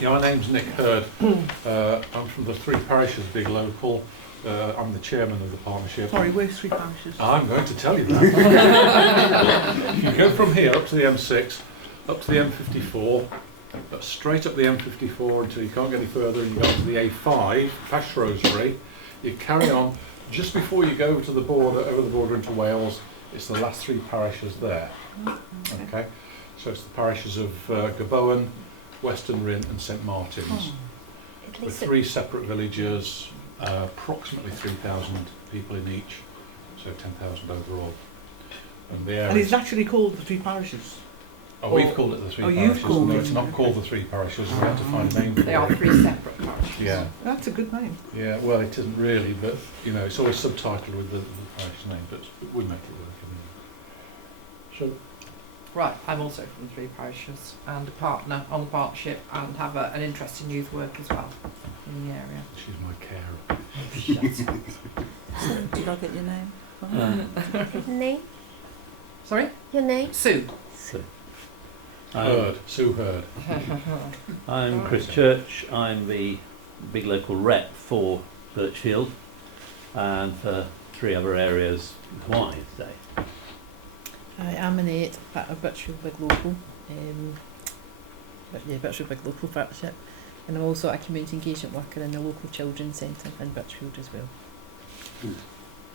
Yeah, my name's Nick Hurd. I'm from the Three Parishes Big Local. I'm the chairman of the partnership. Sorry, where's Three Parishes? I'm going to tell you that. You go from here up to the M6, up to the M54, straight up the M54 until you can't get any further, and you go to the A5, past Shrewsbury. You carry on just before you go to the border, over the border into Wales. It's the last three parishes there. Okay, so it's the parishes of Gabowen, Weston Ryn and St Martin's, with three separate villages, approximately 3,000 people in each, so 10,000 overall. And the And it's actually called the Three Parishes? Oh, we've called it the Three Oh, Parishes. you've called No, it. it's not called the Three Parishes. We had to find a name for it. They are three separate parishes. Yeah, That's a good name. yeah. Well, it isn't really, but you know, it's always subtitled with the parish name, but we make it work. So, Right, I'm also from the Three Parishes and a partner on the partnership and have an interest in youth work as well in the area. she's my carer. Shut up. So, did I get your name? Name? Sorry? Your name? Sue. So, Hurd, Sue Hurd. I'm Chris Church. I'm the big local rep for Birchfield and for three other areas in Hawaii today. I am an 8 part of Birchfield Big Local. Birchfield Big Local Partnership. And I'm also a community engagement worker in the local children's centre in Birchfield as well.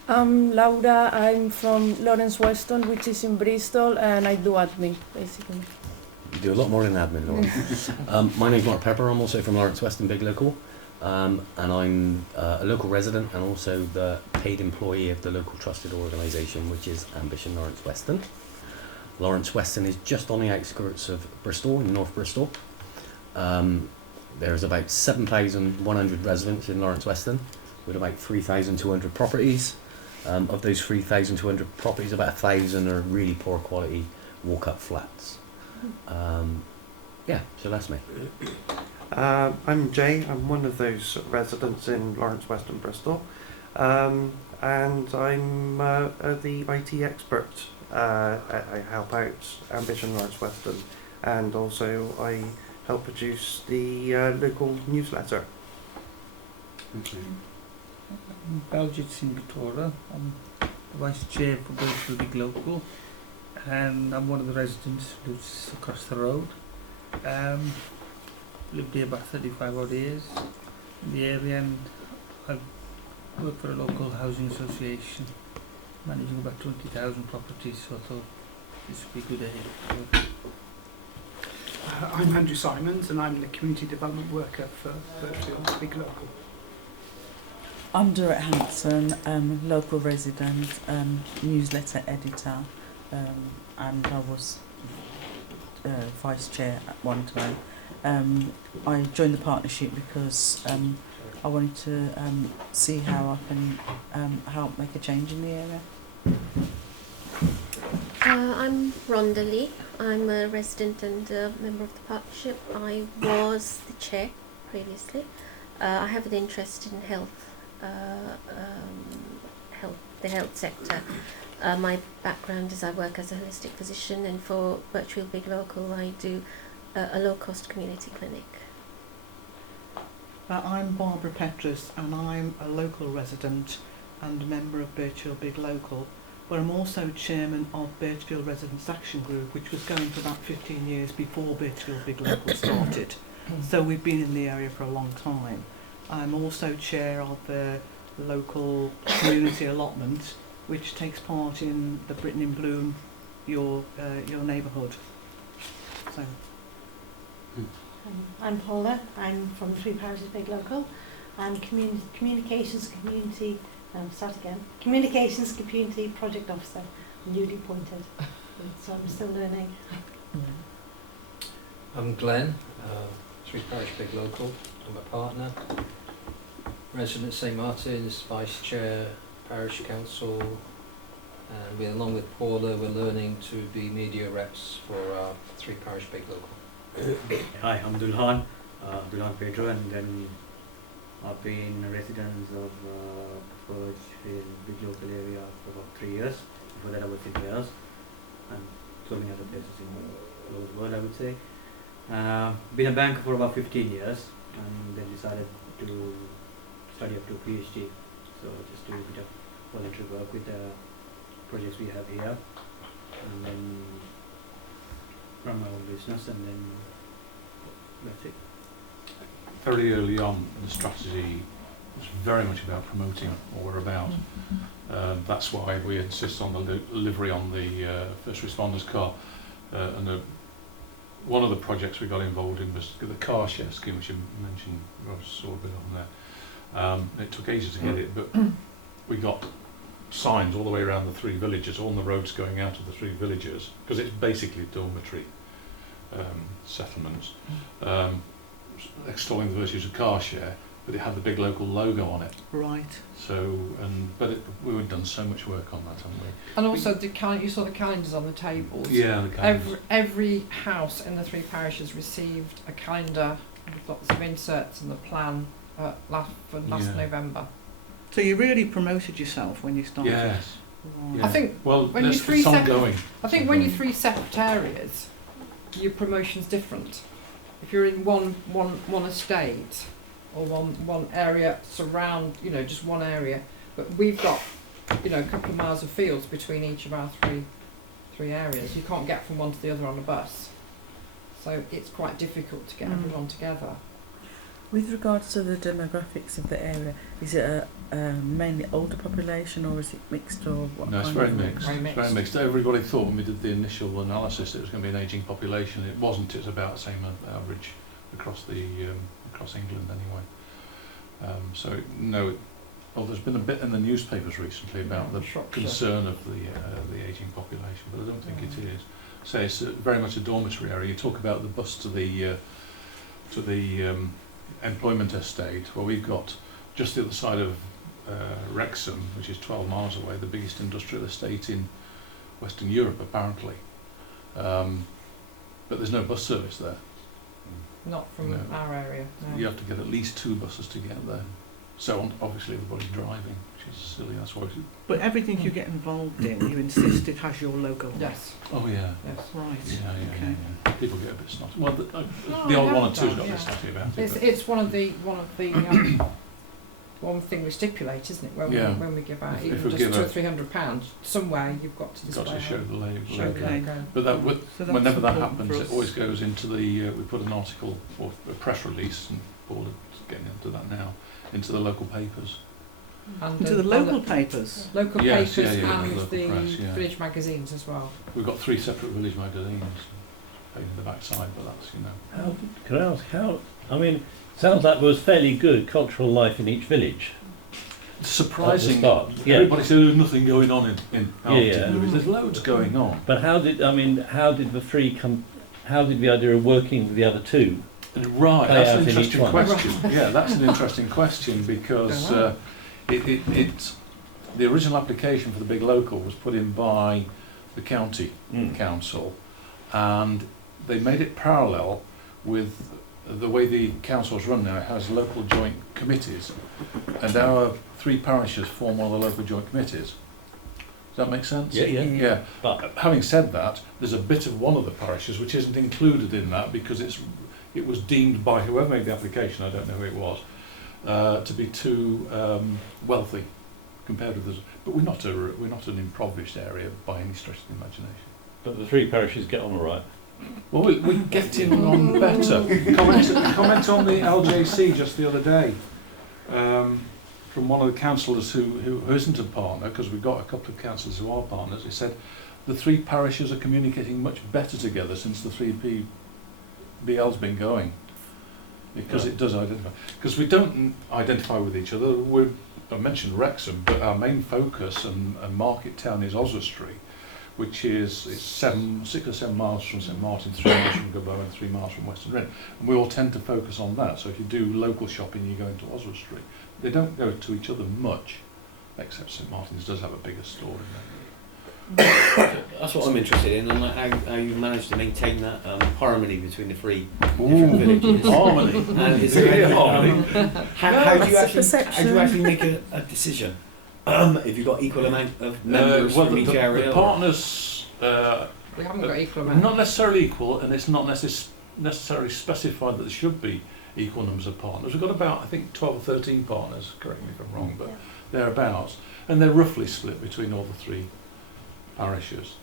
I'm Laura, I'm from Lawrence Weston, which is in Bristol, and I do admin, basically. You do a lot more than admin, Laura. My name's Mark Pepper, I'm also from Lawrence Weston Big Local, and I'm a local resident and also the paid employee of the local trusted organisation, which is Ambition Lawrence Weston. Lawrence Weston is just on the outskirts of Bristol, in North Bristol. There's about 7,100 residents in Lawrence Weston, with about 3,200 properties. Of those 3,200 properties, about 1,000 are really poor quality walk-up flats. Yeah, so that's me. I'm Jay. I'm one of those residents in Lawrence Weston, Bristol, and I'm the IT expert. I help out Ambition Lawrence Weston, and also I help produce the local newsletter. I'm Baljit Singh Gatora. I'm the Vice Chair for Birchfield Big Local, and I'm one of the residents who lives across the road. Lived here about 35 odd years in the area, and I work for a local housing association managing about 20,000 properties, so I thought this would be a good area. I'm Andrew Simons and I'm the Community Development Worker for Birchfield Big Local. I'm Dorette Hanson, local resident, newsletter editor, and I was vice chair at one time. I joined the partnership because I wanted to see how I can help make a change in the area. I'm Rhonda Lee. I'm a resident and a member of the partnership. I was the chair previously. I have an interest in the health sector. My background is I work as a holistic physician, and for Birchfield Big Local I do a low-cost community clinic. I'm Barbara Petrus and I'm a local resident and a member of Birchfield Big Local, but I'm also chairman of Birchfield Residents Action Group, which was going for about 15 years before Birchfield Big Local started. So we've been in the area for a long time. I'm also chair of the local community allotment, which takes part in the Britain in Bloom, your neighbourhood. So. I'm Paula. I'm from Three Parishes Big Local. I'm communications community project officer, newly appointed. So I'm still learning. I'm Glenn, Three Parish Big Local. I'm a partner. Resident St Martin's, Vice Chair, Parish Council, and along with Paula, we're learning to be media reps for our Three Parish Big Local. Hi, I'm Dulhan Pedro, and then I've been a resident of Birchfield Big Local area for about 3 years. Before that I was in Wales and so many other places in the world, I would say. Been a banker for about 15 years, and then decided to study up to PhD. So just do a bit of voluntary work with the projects we have here, and then run my own business, and then that's it. Very early on, the strategy was very much about promoting what we're about. That's why we insist on the livery on the first responders car. One of the projects we got involved in was the car share scheme, which you mentioned. I saw a bit on there. It took ages to get it, but we got signs all the way around the 3 villages, all the roads going out of the 3 villages, because it's basically dormitory settlements, extolling the virtues of car share, but it had the big local logo on it. Right. So, we had done so much work on that, haven't we? And also, you saw the calendars on the tables. Yeah, the calendars. Every house in the 3 parishes received a calendar with lots of inserts and the plan last November. So you really promoted yourself when you started? Yes. Right. Yeah. I think well, when you're it's ongoing. I think when you're 3 separate areas, your promotion's different. If you're in one estate or one area surround, just one area, but we've got, a couple of miles of fields between each of our three areas. You can't get from one to the other on a bus, so it's quite difficult to get everyone together. With regards to the demographics of the area, is it a mainly older population, or is it mixed, or what? No, it's very mixed. It's very mixed. Everybody thought when we did the initial analysis it was going to be an ageing population. It wasn't. It's about the same average across England anyway. There's been a bit in the newspapers recently about the concern of the ageing population, but I don't think it is. So it's very much a dormitory area. You talk about the bus to the employment estate. Well, we've got just the other side of Wrexham, which is 12 miles away, the biggest industrial estate in Western Europe, apparently. But there's no bus service there. Not from our area. No. You have to get at least 2 buses to get there. So obviously everybody's driving, which is silly. That's why. But everything you get involved in, you insist it has your logo on it. Yes. Oh yeah. Yes. Right. Yeah. People get a bit snotty. Well, the old one or two's got a bit snotty about it. It's one of the one thing we stipulate, isn't it? When we give out, even just £200 or £300, somewhere you've got to display. Got to show the logo. Okay. But whenever that happens, it always goes into the. We put an article or a press release, and Paul is getting into that now, into the local papers. And into the local papers? Local yes, papers yeah, and the the press, village magazines as well. We've got 3 separate village magazines in the backside, but that's, Can I ask how? I mean, sounds like there was fairly good cultural life in each village. Surprising. Yeah. Everybody said there's nothing going on in Alton. There's loads going on. But how did the 3 come? How did the idea of working with the other 2? Right, that's an interesting question. Yeah, that's an interesting question because the original application for the big local was put in by the county council, and they made it parallel with the way the council's run now. It has local joint committees, and our 3 parishes form one of the local joint committees. Does that make sense? Yeah. But having said that, there's a bit of one of the parishes which isn't included in that because it was deemed by whoever made the application, I don't know who it was, to be too wealthy compared with us. But we're not an impoverished area by any stretch of the imagination. But the 3 parishes get on all right. Well, we're getting on better. Comment on the LJC just the other day from one of the councillors who isn't a partner, because we've got a couple of councillors who are partners. He said the 3 parishes are communicating much better together since the 3PBL's been going, because it does identify. Because we don't identify with each other. I mentioned Wrexham, but our main focus and market town is Oswestry, which is 6 or 7 miles from St Martin, 3 miles from Gabbo and 3 miles from Western Ren. And we all tend to focus on that. So if you do local shopping, you go into Oswestry. They don't go to each other much, except St Martin's does have a bigger store in there. That's what I'm interested in, and how you manage to maintain that harmony between the 3 different villages. Harmony. And is there any harmony? How do you actually make a decision? If you've got equal amount of members from each area? The partners... we haven't got equal amount. Not necessarily equal, and it's not necessarily necessarily specified that there should be equal numbers of partners. We've got about, I think, 12 or 13 partners, correct me if I'm wrong, but thereabouts. And they're roughly split between all the three parishes.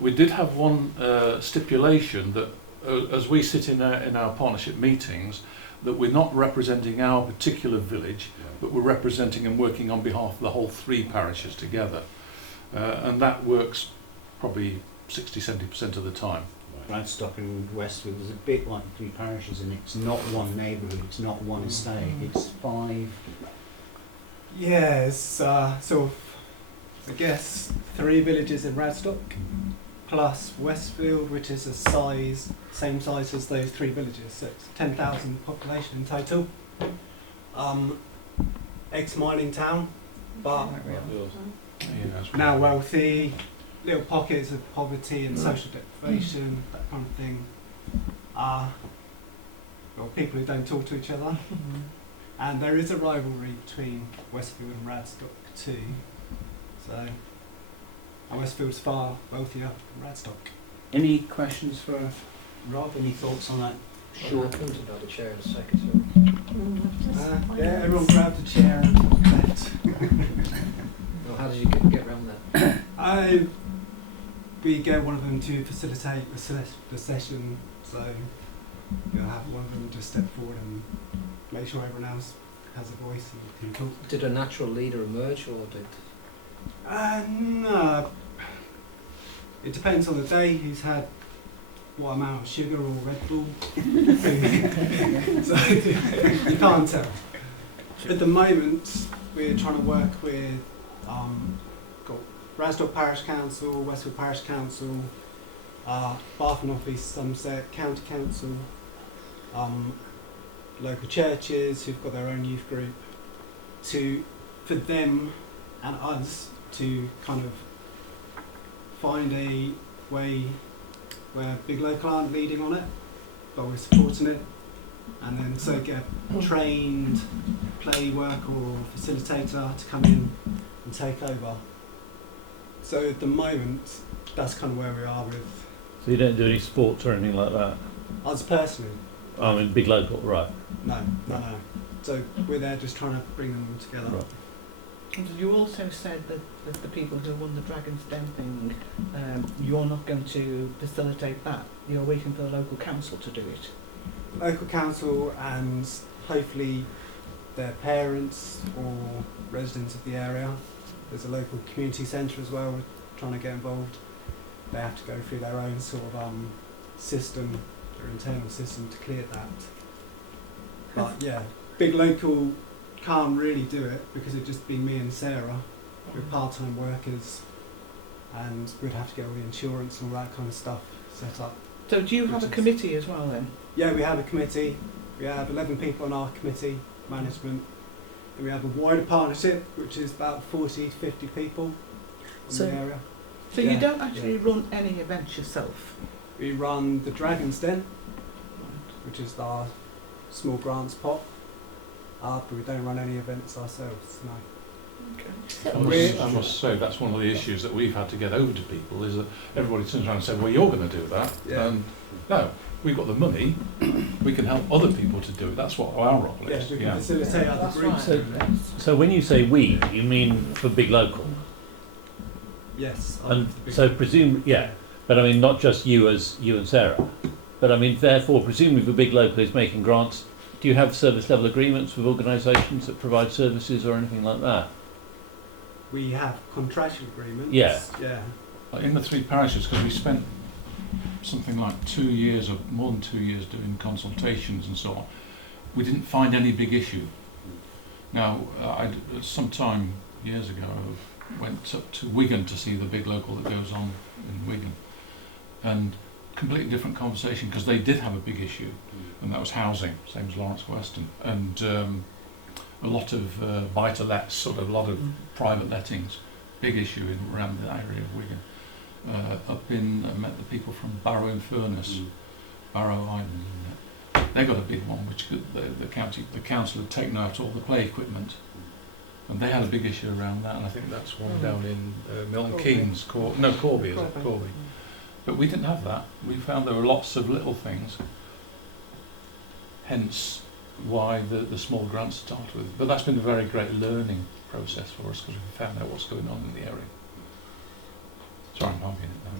We did have one stipulation that as we sit in our partnership meetings, that we're not representing our particular village, but we're representing and working on behalf of the whole three parishes together. And that works probably 60-70% of the time. Radstock and Westfield is a bit like three parishes, and it's not one neighbourhood, it's not one estate, it's 5. Yeah, it's sort of, I guess, 3 villages in Radstock, plus Westfield, which is a same size as those 3 villages, so it's 10,000 population in total. Ex-mining town, but now wealthy, little pockets of poverty and social deprivation, that kind of thing. Well, people who don't talk to each other. And there is a rivalry between Westfield and Radstock too. So, and Westfield's far wealthier than Radstock. Any questions for Rob? Any thoughts on that? Sure. I couldn't have had a chair in a second. Yeah, everyone grabbed a chair and left. Well, how did you get around that? We get one of them to facilitate the session, so you'll have one of them just step forward and make sure everyone else has a voice and can talk. Did a natural leader emerge, or did? No. It depends on the day, who's had what amount of sugar or Red Bull. So you can't tell. At the moment, we're trying to work with got Radstock Parish Council, Westfield Parish Council, Bath and North East Somerset County Council, local churches who've got their own youth group, for them and us to kind of find a way where Big Local aren't leading on it, but we're supporting it, and then so get a trained play work or facilitator to come in and take over. So at the moment, that's kind of where we are with. So you don't do any sports or anything like that? Us personally? I mean, Big Local, right? No. So we're there just trying to bring them all together. Right. You also said that the people who won the Dragon's Den thing, you're not going to facilitate that. You're waiting for the local council to do it. Local council and hopefully their parents or residents of the area. There's a local community centre as well, we're trying to get involved. They have to go through their own sort of system, their internal system to clear that. But yeah, Big Local can't really do it because it'd just be me and Sarah. We're part-time workers and we'd have to get all the insurance and all that kind of stuff set up. So do you have a committee as well then? Yeah, we have a committee. We have 11 people on our committee, management. Then we have a wider partnership, which is about 40 to 50 people in the area. So you don't actually run any events yourself? We run the Dragon's Den, which is our small grants pot, but we don't run any events ourselves, no. I must say that's one of the issues that we've had to get over to people, is that everybody turns around and says, well, you're going to do that. Yeah. And no, we've got the money, we can help other people to do it. That's what our role is. Yes, we can facilitate other groups. So when you say we, you mean for Big Local? Yes. And so but I mean not just you and Sarah, but I mean therefore presumably for Big Local is making grants. Do you have service level agreements with organisations that provide services or anything like that? We have contractual agreements. Yeah. Like in the three parishes, because we spent something like 2 years or more than 2 years doing consultations and so on, we didn't find any big issue. Now, sometime years ago, I went up to Wigan to see the Big Local that goes on in Wigan, and completely different conversation because they did have a big issue, and that was housing, same as Lawrence Weston, and a lot of buy-to-lets, sort of a lot of private lettings, big issue around the area of Wigan. I met the people from Barrow in Furness, Barrow Island. They got a big one, which the council had taken out all the play equipment, and they had a big issue around that. And I think that's one down in Milton Keynes, Corby, is it? Corby. But we didn't have that. We found there were lots of little things, hence why the small grants started with. But that's been a very great learning process for us because we found out what's going on in the area. Sorry, I'm hogging it now.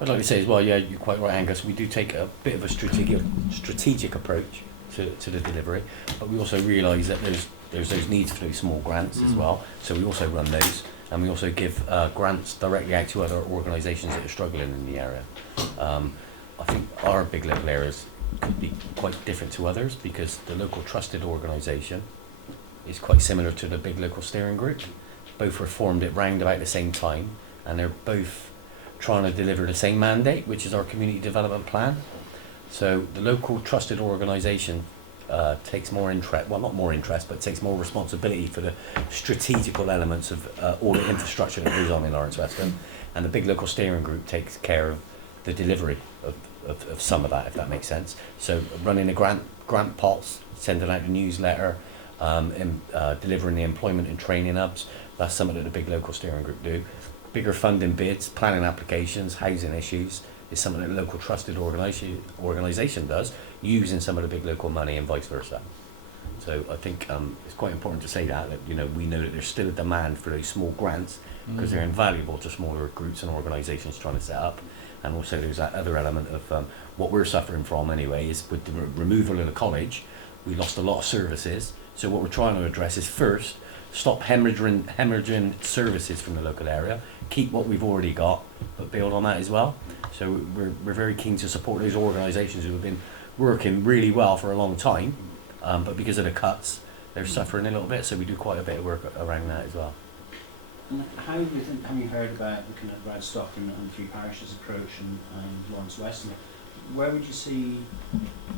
I'd like to say as well, yeah, you're quite right, Angus. We do take a bit of a strategic approach to the delivery, but we also realise that there's those needs for those small grants as well. So we also run those, and we also give grants directly out to other organisations that are struggling in the area. I think our big local areas could be quite different to others because the local trusted organisation is quite similar to the big local steering group. Both were formed at round about the same time, and they're both trying to deliver the same mandate, which is our community development plan. So the local trusted organisation takes more interest, well not more interest, but takes more responsibility for the strategical elements of all the infrastructure that goes on in Lawrence Weston, and the big local steering group takes care of the delivery of some of that, if that makes sense. So running the grant pots, sending out the newsletter, delivering the employment and training hubs, that's something that the big local steering group do. Bigger funding bids, planning applications, housing issues is something that the local trusted organisation does, using some of the big local money and vice versa. So I think it's quite important to say that we know that there's still a demand for those small grants because they're invaluable to smaller groups and organisations trying to set up. And also there's that other element of what we're suffering from anyway is with the removal of the college, we lost a lot of services. So what we're trying to address is first, stop hemorrhaging services from the local area, keep what we've already got, but build on that as well. So we're very keen to support those organisations who have been working really well for a long time, but because of the cuts, they're suffering a little bit, so we do quite a bit of work around that as well. And how do you think, have you heard about the kind of Radstock and Three Parishes approach and Lawrence Weston? Where would you see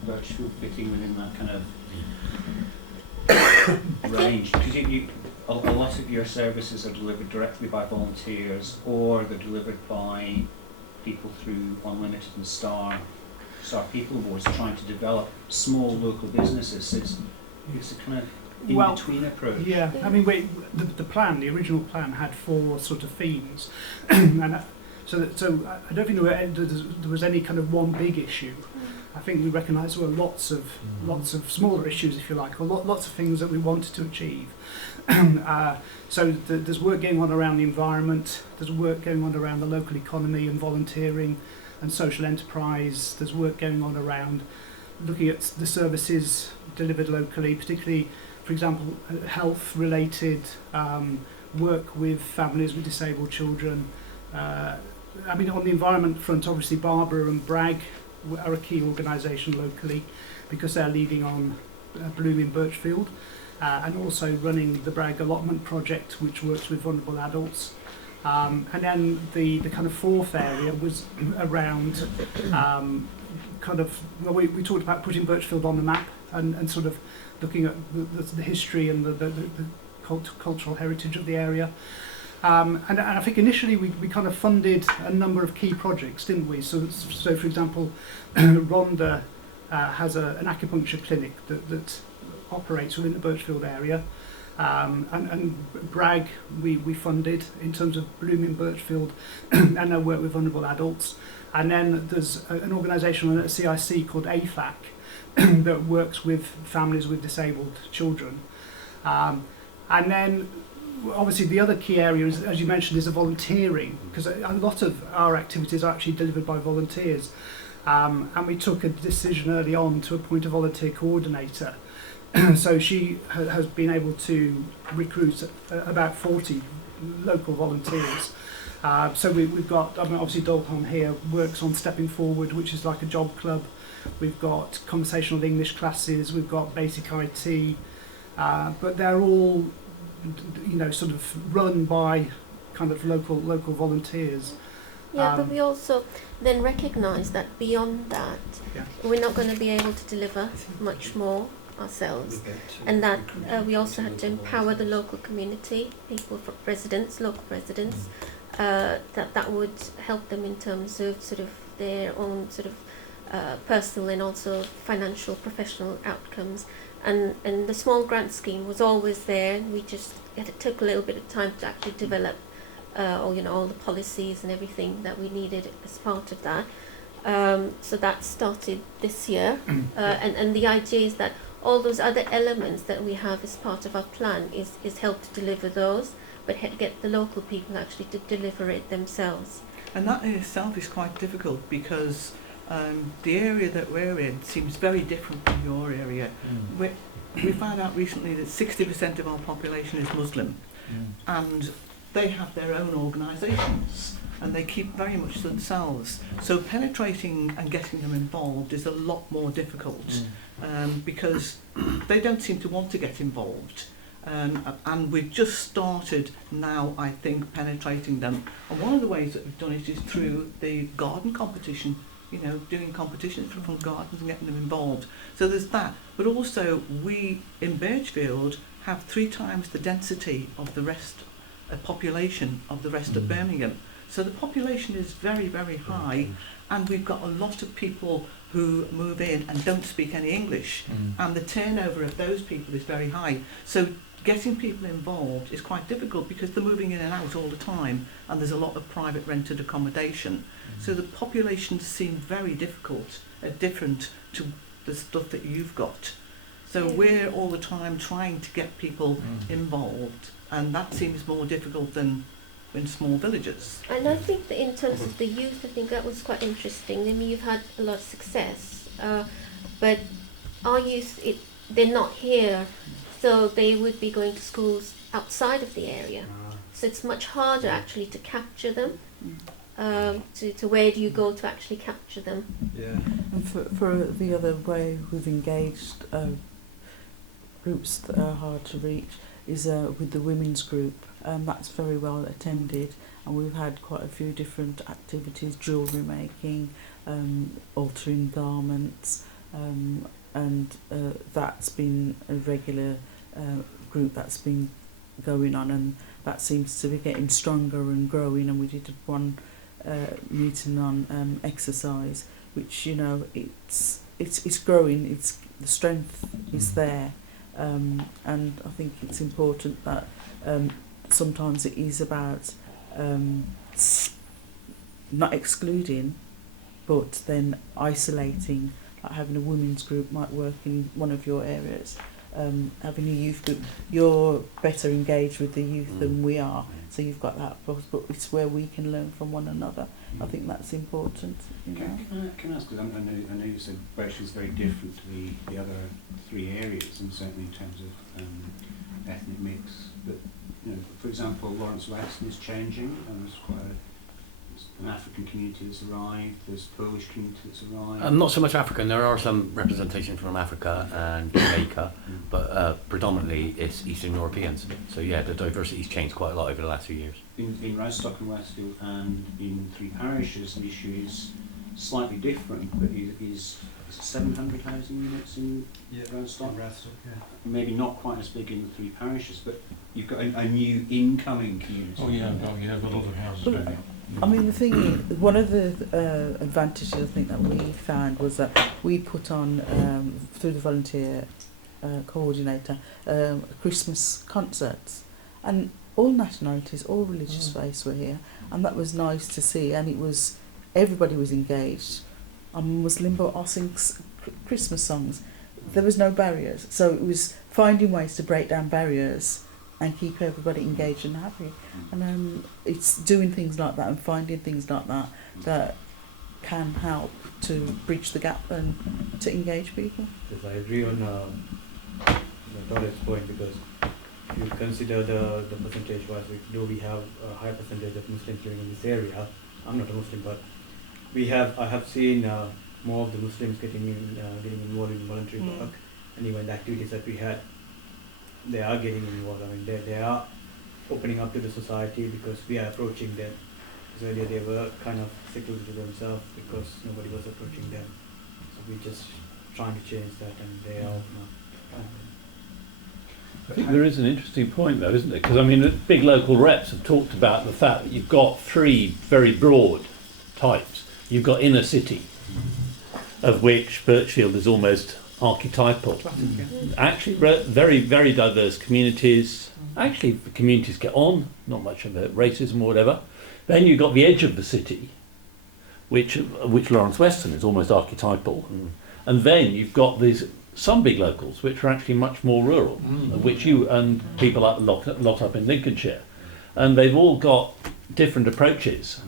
Birchfield fitting within that kind of range? Because a lot of your services are delivered directly by volunteers, or they're delivered by people through Unlimited and Star People Boards trying to develop small local businesses. It's a kind of in-between approach. Yeah, I mean, the original plan had 4 sort of themes, and so I don't think there was any kind of one big issue. I think we recognised there were lots of smaller issues, if you like, or lots of things that we wanted to achieve. So there's work going on around the environment, there's work going on around the local economy and volunteering and social enterprise, there's work going on around looking at the services delivered locally, particularly, for example, health-related work with families with disabled children. I mean, on the environment front, obviously Barbara and Bragg are a key organisation locally because they're leading on Bloom in Birchfield and also running the Bragg Allotment Project, which works with vulnerable adults. And then the kind of 4th area was around we talked about putting Birchfield on the map and sort of looking at the history and the cultural heritage of the area. And I think initially we kind of funded a number of key projects, didn't we? So for example, Rhonda has an acupuncture clinic that operates within the Birchfield area. And Bragg we funded in terms of Bloom in Birchfield and their work with vulnerable adults. And then there's an organisation at CIC called AFAC that works with families with disabled children. And then obviously the other key area, as you mentioned, is the volunteering, because a lot of our activities are actually delivered by volunteers. And we took a decision early on to appoint a volunteer coordinator. So she has been able to recruit about 40 local volunteers. So we've got, obviously Dolphin here works on Stepping Forward, which is like a job club. We've got conversational English classes, we've got basic IT, but they're all, sort of run by kind of local volunteers. Yeah, but we also then recognise that beyond that, we're not going to be able to deliver much more ourselves, and that we also had to empower the local community, local residents, that would help them in terms of sort of their own sort of personal and also financial, professional outcomes. And the small grant scheme was always there, and it took a little bit of time to actually develop or all the policies and everything that we needed as part of that. So that started this year, and the idea is that all those other elements that we have as part of our plan is help to deliver those, but get the local people actually to deliver it themselves. And that in itself is quite difficult because the area that we're in seems very different from your area. We found out recently that 60% of our population is Muslim, and they have their own organisations and they keep very much to themselves. So penetrating and getting them involved is a lot more difficult because they don't seem to want to get involved. And we've just started now, I think, penetrating them. And one of the ways that we've done it is through the garden competition, doing competitions for front gardens and getting them involved. So there's that. But also, we in Birchfield have 3 times the density of the rest, population of the rest of Birmingham. So the population is very, very high, and we've got a lot of people who move in and don't speak any English, and the turnover of those people is very high. So getting people involved is quite difficult because they're moving in and out all the time, and there's a lot of private rented accommodation. So the populations seem very difficult, different to the stuff that you've got. So we're all the time trying to get people involved, and that seems more difficult than in small villages. And I think that in terms of the youth, I think that was quite interesting. I mean, you've had a lot of success, but our youth, they're not here, so they would be going to schools outside of the area. So it's much harder actually to capture them. To where do you go to actually capture them? Yeah. And for the other way we've engaged groups that are hard to reach is with the women's group. That's very well attended, and we've had quite a few different activities, jewellery making, altering garments, and that's been a regular group that's been going on, and that seems to be getting stronger and growing. And we did one meeting on exercise, which it's growing. The strength is there, and I think it's important that sometimes it is about not excluding, but then isolating. Like having a women's group might work in one of your areas. Having a youth group, you're better engaged with the youth than we are, so you've got that, but it's where we can learn from one another. I think that's important. Can I ask, because I know you said Birchfield's very different to the other 3 areas, and certainly in terms of ethnic mix, but for example, Lawrence Weston is changing, and there's quite an African community that's arrived, there's a Polish community that's arrived. Not so much African, there are some representation from Africa and Jamaica, but predominantly it's Eastern Europeans. So yeah, the diversity's changed quite a lot over the last few years. In Radstock and Westfield and in 3 parishes, the issue is slightly different, but is 700 housing units in Radstock? Maybe not quite as big in the 3 parishes, but you've got a new incoming community. Oh yeah, a lot of houses. I mean, the thing is, one of the advantages I think that we found was that we put on, through the volunteer coordinator, Christmas concerts, and all nationalities, all religious faiths were here, and that was nice to see, and everybody was engaged. I'm Muslim, but I sing Christmas songs. There was no barriers, so it was finding ways to break down barriers and keep everybody engaged and happy. And it's doing things like that and finding things like that that can help to bridge the gap and to engage people. Yes, I agree on Todd's point, because if you consider the percentage wise, we have a high percentage of Muslims living in this area. I'm not a Muslim, but I have seen more of the Muslims getting involved in voluntary work, and even the activities that we had, they are getting involved. I mean, they are opening up to the society because we are approaching them. Because earlier they were kind of secluded to themselves because nobody was approaching them. So we're just trying to change that, and they are open up. I think there is an interesting point though, isn't there? Because I mean, the big local reps have talked about the fact that you've got 3 very broad types. You've got inner city, of which Birchfield is almost archetypal. Actually, very, very diverse communities. Actually, the communities get on, not much about racism or whatever. Then you've got the edge of the city, which Lawrence Weston is almost archetypal. And then you've got some big locals, which are actually much more rural, which you and people like lot up in Lincolnshire. And they've all got different approaches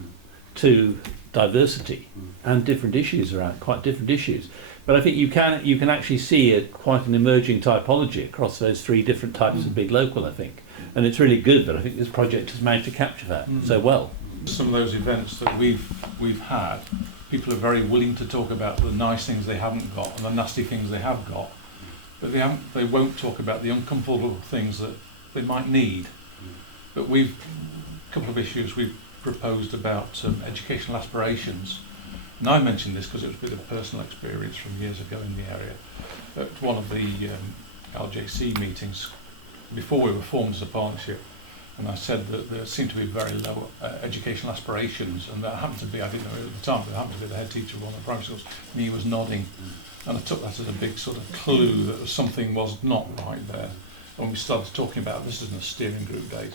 to diversity and different issues around, quite different issues. But I think you can actually see quite an emerging typology across those three different types of big local, I think. And it's really good that I think this project has managed to capture that so well. Some of those events that we've had, people are very willing to talk about the nice things they haven't got and the nasty things they have got, but they won't talk about the uncomfortable things that they might need. But a couple of issues we've proposed about educational aspirations. And I mentioned this because it was a bit of personal experience from years ago in the area. At one of the LJC meetings, before we were formed as a partnership, and I said that there seemed to be very low educational aspirations, and that happened to be, I didn't know at the time, but it happened to be the head teacher of one of the primary schools, and he was nodding. And I took that as a big sort of clue that something was not right there. When we started talking about this in the steering group days,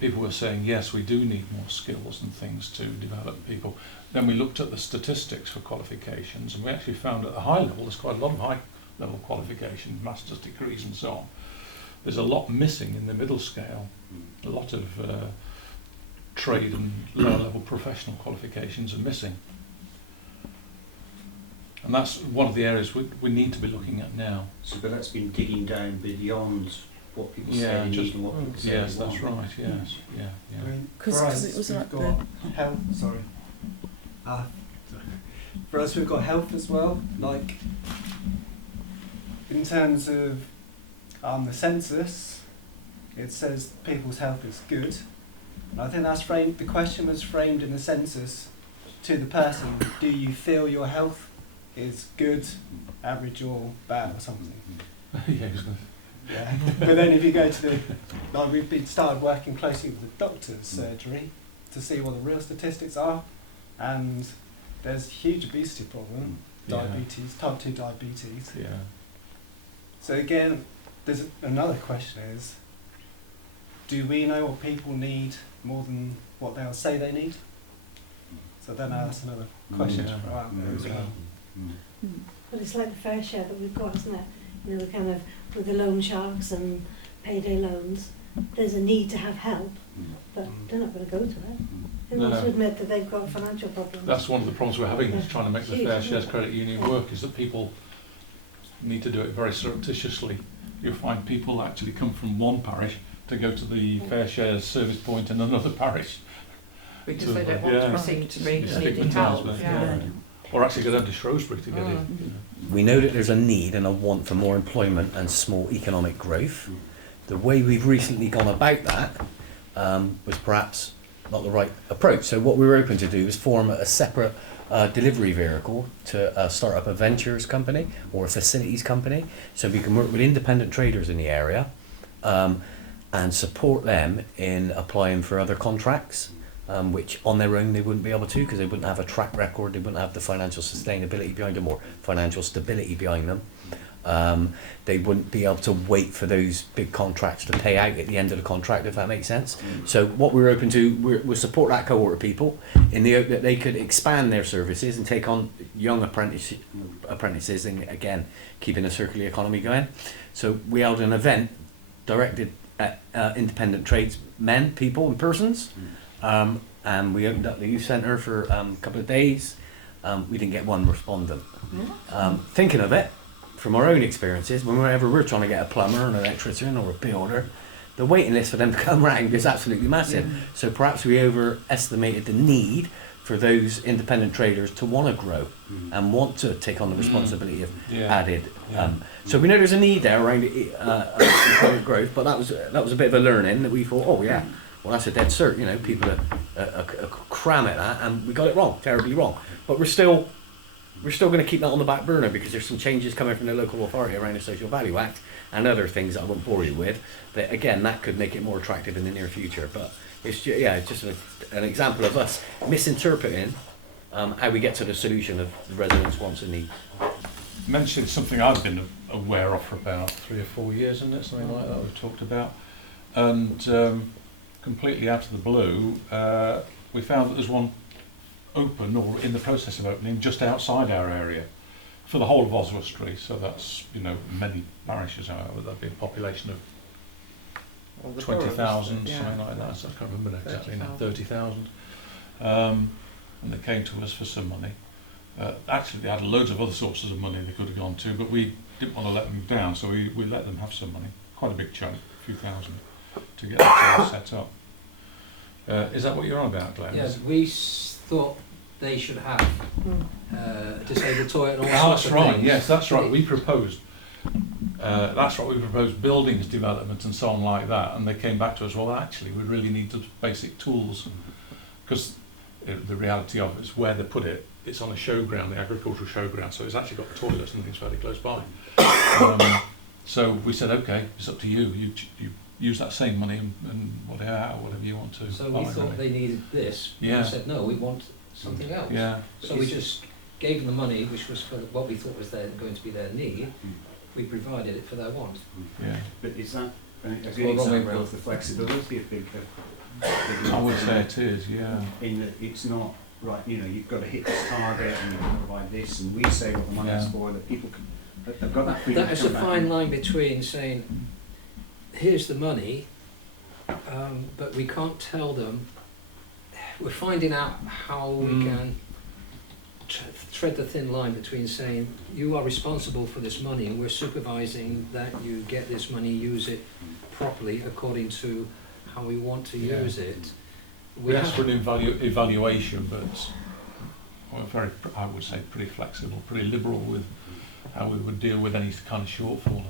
people were saying, yes, we do need more skills and things to develop people. Then we looked at the statistics for qualifications, and we actually found at the high level, there's quite a lot of high level qualifications, master's degrees and so on. There's a lot missing in the middle scale. A lot of trade and lower level professional qualifications are missing. And that's one of the areas we need to be looking at now. So, but that's been digging down beyond what people say they need and what people say yes, they that's want. right, yes, yeah. I mean, for Because us, it was we've like got health, sorry. For us, we've got health as well, like, in terms of the census, it says people's health is good. And I think that's framed, the question was framed in the census to the person, do you feel your health is good, average or bad or something? Yeah. But then if you go to the, like we've started working closely with the doctor's surgery to see what the real statistics are, and there's a huge obesity problem, diabetes, type 2 diabetes. Yeah. So again, there's another question is, do we know what people need more than what they'll say they need? So then that's another question to throw out there as well. But it's like the fair share that we've got, isn't it? You know, the kind of, with the loan sharks and payday loans, there's a need to have help, but they're not going to go to it. They want to admit that they've got financial problems. That's one of the problems we're having, is trying to make the Fair Shares Credit Union work, is that people need to do it very surreptitiously. You'll find people actually come from one parish to go to the Fair Shares service point in another parish. Because they don't want to be seen to be needing help. Or actually go down to Shrewsbury to get in. We know that there's a need and a want for more employment and small economic growth. The way we've recently gone about that was perhaps not the right approach. So what we were open to do is form a separate delivery vehicle to start up a ventures company or a facilities company, so we can work with independent traders in the area and support them in applying for other contracts, which on their own they wouldn't be able to, because they wouldn't have a track record, they wouldn't have the financial sustainability behind them or financial stability behind them. They wouldn't be able to wait for those big contracts to pay out at the end of the contract, if that makes sense. So what we're open to, we'll support that cohort of people in the hope that they could expand their services and take on young apprentices, and again, keeping a circular economy going. So we held an event directed at independent tradesmen, people and persons, and we opened up the youth centre for a couple of days. We didn't get one respondent. Thinking of it, from our own experiences, whenever we're trying to get a plumber and an electrician or a builder, the waiting list for them to come round is absolutely massive. So perhaps we overestimated the need for those independent traders to want to grow and want to take on the responsibility of added. So we know there's a need there around employment growth, but that was a bit of a learning that we thought, oh yeah, well that's a dead cert. You know, people are cram at that, and we got it wrong, terribly wrong. But we're still going to keep that on the back burner, because there's some changes coming from the local authority around the Social Value Act and other things that I won't bore you with, that again, that could make it more attractive in the near future. But it's just an example of us misinterpreting how we get to the solution of the residents' wants and needs. mentioned something I've been aware of for about 3 or 4 years, isn't it? Something like that we've talked about. And completely out of the blue, we found that there's one open or in the process of opening just outside our area for the whole of Oswestry. So that's, you know, many parishes, however, that'd be a population of 20,000, something like that. So I can't remember exactly now, 30,000. And they came to us for some money. Actually, they had loads of other sources of money they could have gone to, but we didn't want to let them down, so we let them have some money, quite a big chunk, a few thousand, to get themselves set up. Is that what you're on about, Glenn? Yeah, we thought they should have a disabled toilet and all sorts That's of right, things. yes, that's right. We proposed buildings development and so on like that, and they came back to us, well, actually, we really need the basic tools, because the reality of it is where they put it, it's on a showground, the agricultural showground, so it's actually got toilets and things fairly close by. So we said, okay, it's up to you. You use that same money and whatever you want to. So we thought they needed this. Yeah. We said, no, we want something else. Yeah. So we just gave them the money, which was for what we thought was going to be their need. We provided it for their want. Yeah. But is that a good Well, example of the flexibility of big? I would say it is, yeah. In that it's not right. You know, you've got to hit this target and you've got to provide this, and we say what the money's for. That people can. They've got that freedom. That is a fine line between saying, here's the money, but we can't tell them. We're finding out how we can tread the thin line between saying, you are responsible for this money and we're supervising that you get this money, use it properly according to how we want to use it. We asked for an evaluation, but we're very, I would say, pretty flexible, pretty liberal with how we would deal with any kind of shortfall.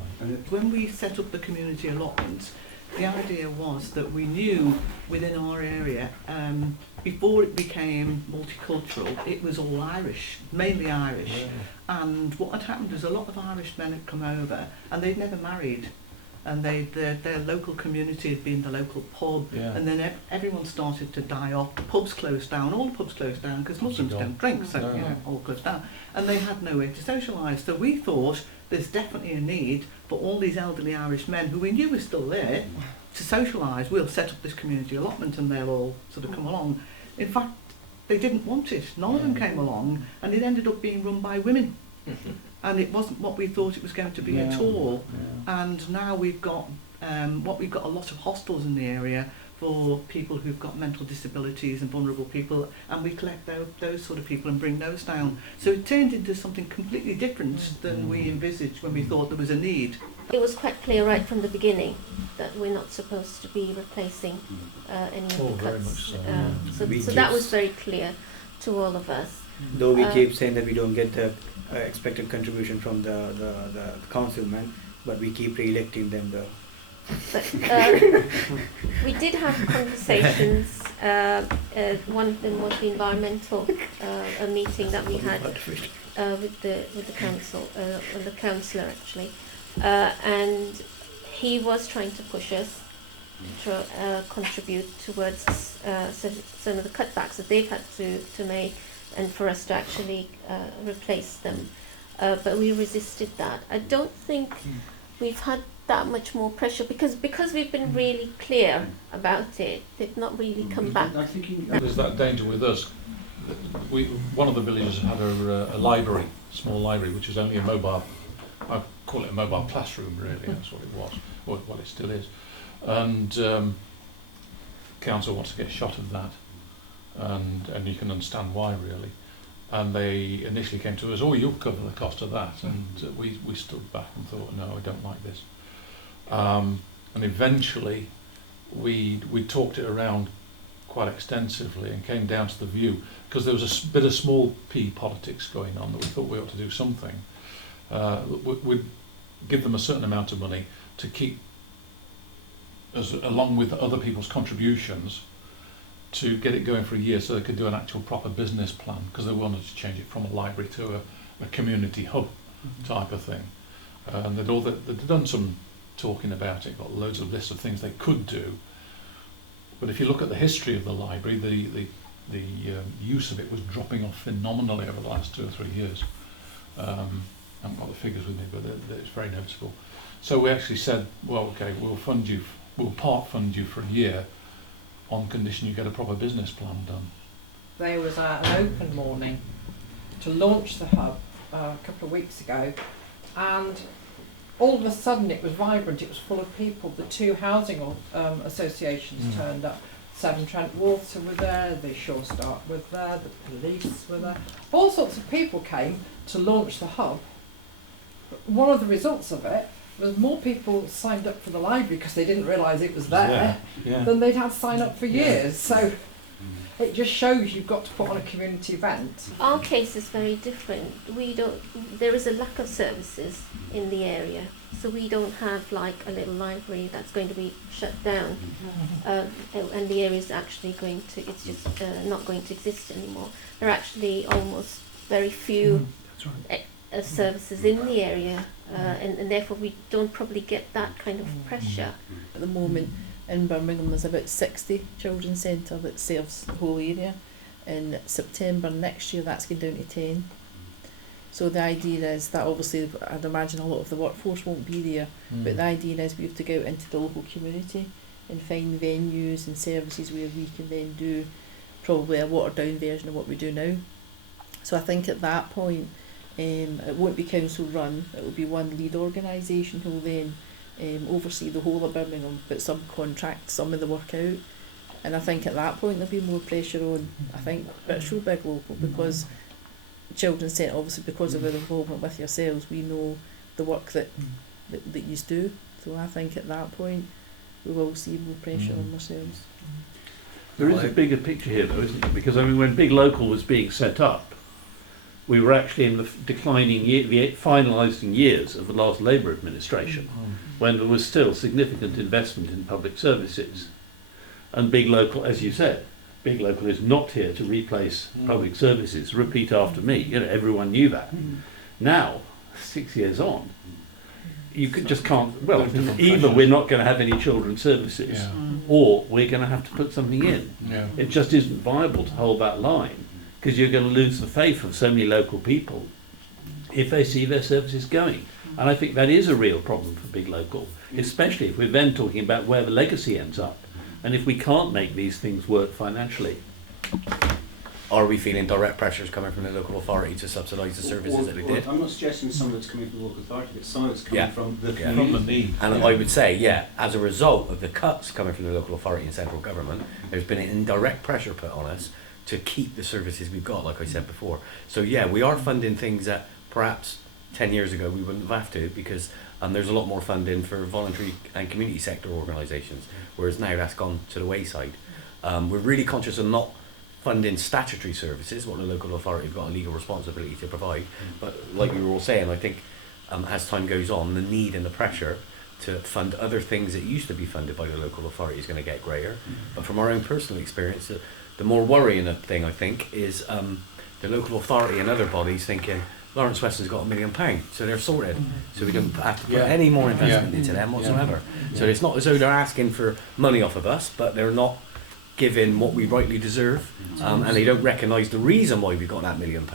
When we set up the community allotments, the idea was that we knew within our area, before it became multicultural, it was all Irish, mainly Irish. Yeah. And what had happened is a lot of Irish men had come over and they'd never married. And their local community had been the local pub, and then everyone started to die off. The pubs closed down, all the pubs closed down because Muslims don't drink, so all closed down. And they had no way to socialise. So we thought there's definitely a need for all these elderly Irish men who we knew were still there to socialise. We'll set up this community allotment and they'll all sort of come along. In fact, they didn't want it. None of them came along, and it ended up being run by women. And it wasn't what we thought it was going to be at all. And now we've got we've got a lot of hostels in the area for people who've got mental disabilities and vulnerable people, and we collect those sort of people and bring those down. So it turned into something completely different than we envisaged when we thought there was a need. It was quite clear right from the beginning that we're not supposed to be replacing any of the cuts. Very much so. So that was very clear to all of us. Though we keep saying that we don't get the expected contribution from the councilmen, but we keep re-electing them though. But we did have conversations. One of them was the environmental a meeting that we had with the council, the councillor actually, and he was trying to push us to contribute towards some of the cutbacks that they've had to make, and for us to actually replace them. But we resisted that. I don't think we've had that much more pressure because we've been really clear about it. They've not really come back. I think there's that danger with us. One of the villages had a library, small library, which is only a mobile. I call it a mobile classroom. Really, that's what it was. Well, it still is. And council wants to get a shot of that, and you can understand why really. And they initially came to us, oh, you'll cover the cost of that, and we stood back and thought, no, I don't like this. And eventually we talked it around quite extensively and came down to the view, because there was a bit of small p politics going on, that we thought we ought to do something. We'd give them a certain amount of money to keep, along with other people's contributions, to get it going for a year so they could do an actual proper business plan, because they wanted to change it from a library to a community hub type of thing. And they'd done some talking about it, got loads of lists of things they could do. But if you look at the history of the library, the use of it was dropping off phenomenally over the last 2 or 3 years. I haven't got the figures with me, but it's very noticeable. So we actually said, well, okay, we'll part fund you for a year on condition you get a proper business plan done. There was an open morning to launch the hub a couple of weeks ago, and all of a sudden it was vibrant, it was full of people. The two housing associations turned up. Severn Trent Water were there, the Shore Start were there, the police were there. All sorts of people came to launch the hub. One of the results of it was more people signed up for the library because they didn't realise it was there than they'd had signed up for years. So it just shows you've got to put on a community event. Our case is very different. There is a lack of services in the area, so we don't have like a little library that's going to be shut down, and the area is actually going to, it's just not going to exist anymore. There are actually almost very few services in the area, and therefore we don't probably get that kind of pressure. At the moment in Birmingham there's about 60 children's centre that serves the whole area. In September next year that's going down to 10. So the idea is that obviously I'd imagine a lot of the workforce won't be there, but the idea is we have to go out into the local community and find venues and services where we can then do probably a watered down version of what we do now. So I think at that point it won't be council run, it will be one lead organisation who will then oversee the whole of Birmingham but subcontract some of the work out. And I think at that point there'll be more pressure on, I think, Birchfield Big Local, because Children's Centre, obviously because of our involvement with yourselves, we know the work that you do. So I think at that point we will see more pressure on ourselves. There is a bigger picture here though, isn't there? Because I mean, when Big Local was being set up, we were actually in the declining the finalising years of the last Labour administration, when there was still significant investment in public services. And Big Local, as you said, Big Local is not here to replace public services. Repeat after me. You know, everyone knew that. Now, 6 years on, you just can't. Well, either we're not going to have any children's services, or we're going to have to put something in. It just isn't viable to hold that line, because you're going to lose the faith of so many local people if they see their services going. And I think that is a real problem for Big Local, especially if we're then talking about where the legacy ends up. And if we can't make these things work financially. Are we feeling direct pressures coming from the local authority to subsidise the services that they did? I'm not suggesting some of it's coming from the local authority, but some of it's coming from the community. From the need. And I would say, as a result of the cuts coming from the local authority and central government, there's been an indirect pressure put on us to keep the services we've got, like I said before. So we are funding things that perhaps 10 years ago we wouldn't have to, because there's a lot more funding for voluntary and community sector organisations, whereas now that's gone to the wayside. We're really conscious of not funding statutory services, what the local authority have got a legal responsibility to provide. But like we were all saying, I think as time goes on, the need and the pressure to fund other things that used to be funded by the local authority is going to get greater. But from our own personal experience, the more worrying thing, I think, is the local authority and other bodies thinking, Lawrence Weston's got £1 million, so they're sorted. So we don't have to put any more investment into them whatsoever. So it's not as though they're asking for money off of us, but they're not giving what we rightly deserve. And they don't recognise the reason why we've got that £1 million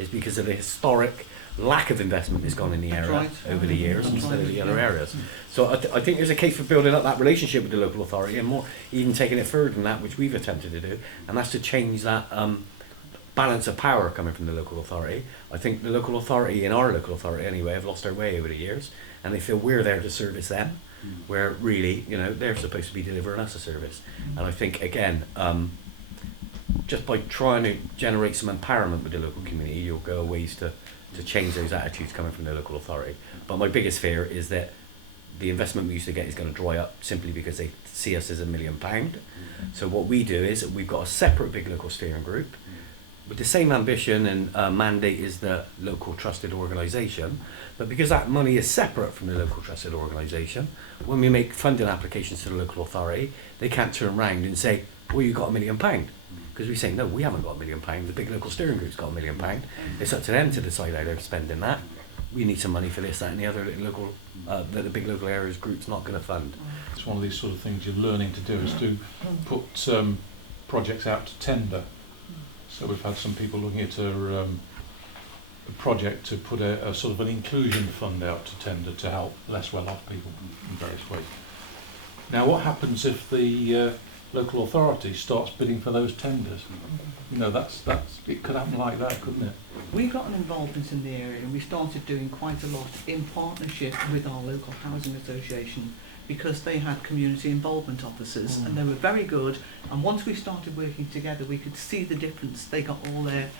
is because of the historic lack of investment that's gone in the area over the years instead of the other areas. So I think there's a case for building up that relationship with the local authority, and more even taking it further than that, which we've attempted to do, and that's to change that balance of power coming from the local authority. I think the local authority, in our local authority anyway, have lost their way over the years, and they feel we're there to service them, where really, they're supposed to be delivering us a service. And I think, again, just by trying to generate some empowerment with the local community, you'll go a ways to change those attitudes coming from the local authority. But my biggest fear is that the investment we used to get is going to dry up simply because they see us as £1 million. So what we do is we've got a separate Big Local steering group with the same ambition and mandate as the local trusted organisation, but because that money is separate from the local trusted organisation, when we make funding applications to the local authority, they can't turn around and say, well, you've got £1 million. Because we say, no, we haven't got £1 million. The Big Local steering group's got £1 million. It's up to them to decide how they're spending that. We need some money for this, that and the other local, that the Big Local areas group's not going to fund. It's one of these sort of things you're learning to do, is to put projects out to tender. So we've had some people looking at a project to put a sort of an inclusion fund out to tender to help less well-off people in various ways. Now, what happens if the local authority starts bidding for those tenders? You know, that's it could happen like that, couldn't it? We got an involvement in the area and we started doing quite a lot in partnership with our local housing association, because they had community involvement officers and they were very good, and once we started working together we could see the difference. They got all their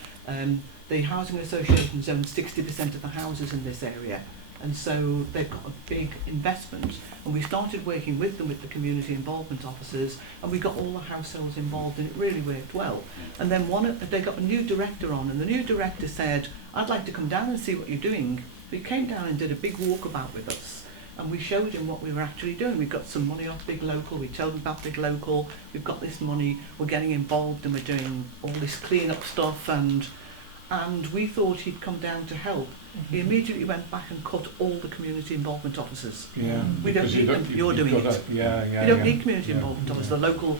the housing associations own 60% of the houses in this area, and so they've got a big investment, and we started working with them, with the community involvement officers, and we got all the households involved, and it really worked well. And then they got a new director on, and the new director said, I'd like to come down and see what you're doing. So he came down and did a big walkabout with us, and we showed him what we were actually doing. We got some money off Big Local, we told him about Big Local, we've got this money, we're getting involved and we're doing all this clean-up stuff, and we thought he'd come down to help. He immediately went back and cut all the community involvement officers. Yeah, We don't need them, you're doing it. You don't need community involvement officers, the local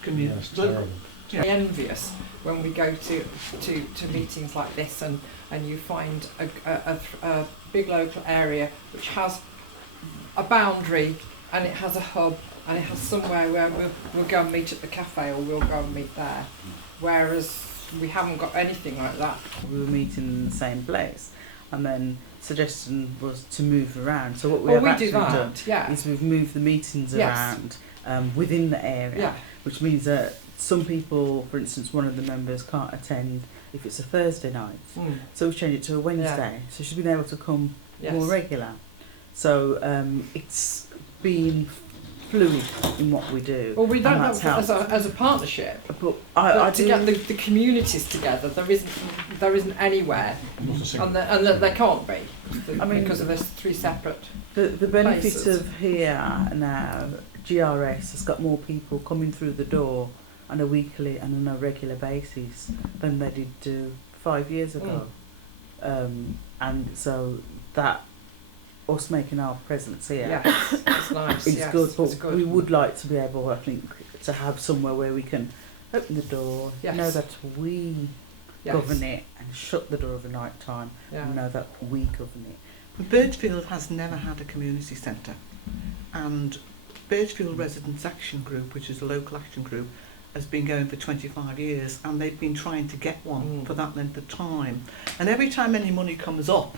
community. That's terrible. Very envious when we go to meetings like this and you find a big local area which has a boundary and it has a hub and it has somewhere where we'll go and meet at the cafe or we'll go and meet there, whereas we haven't got anything like that. We were meeting in the same place, and then suggestion was to move around. So what we have actually done is we've moved the meetings around within the area, which means that some people, for instance, one of the members can't attend if it's a Thursday night, so we've changed it to a Wednesday, so she's been able to come more regular. So it's been fluid in what we do. Well, we don't know as a partnership, but I to get the communities together, there isn't anywhere, and there can't be. I mean, because of this three separate. The benefit places. of here now, GRS has got more people coming through the door on a weekly and on a regular basis than they did do 5 years ago, and so that. Us making our presence here, it's nice. It's good, but we would like to be able, I think, to have somewhere where we can open the door, know that we govern it, and shut the door of the night time, and know that we govern it. Birchfield has never had a community centre, and Birchfield Residents Action Group, which is a local action group, has been going for 25 years, and they've been trying to get one for that length of time. And every time any money comes up,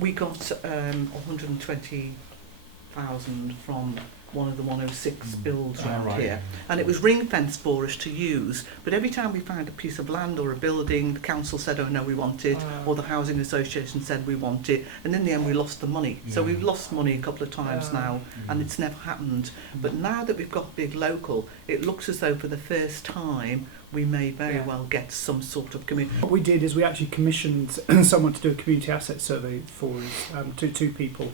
we got 120,000 from one of the 106 builds around here, and it was ring fenced for us to use, but every time we found a piece of land or a building, the council said, oh no, we want it, or the housing association said we want it, and in the end we lost the money. So we've lost money a couple of times now, and it's never happened. But now that we've got Big Local, it looks as though for the first time we may very well get some sort of community. What we did is we actually commissioned someone to do a community asset survey for us, two people.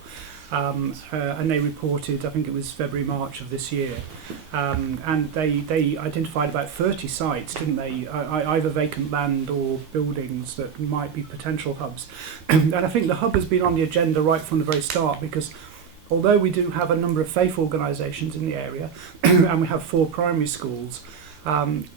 And they reported, I think it was February, March of this year, and they identified about 30 sites, didn't they, either vacant land or buildings that might be potential hubs. And I think the hub has been on the agenda right from the very start, because although we do have a number of faith organisations in the area and we have 4 primary schools,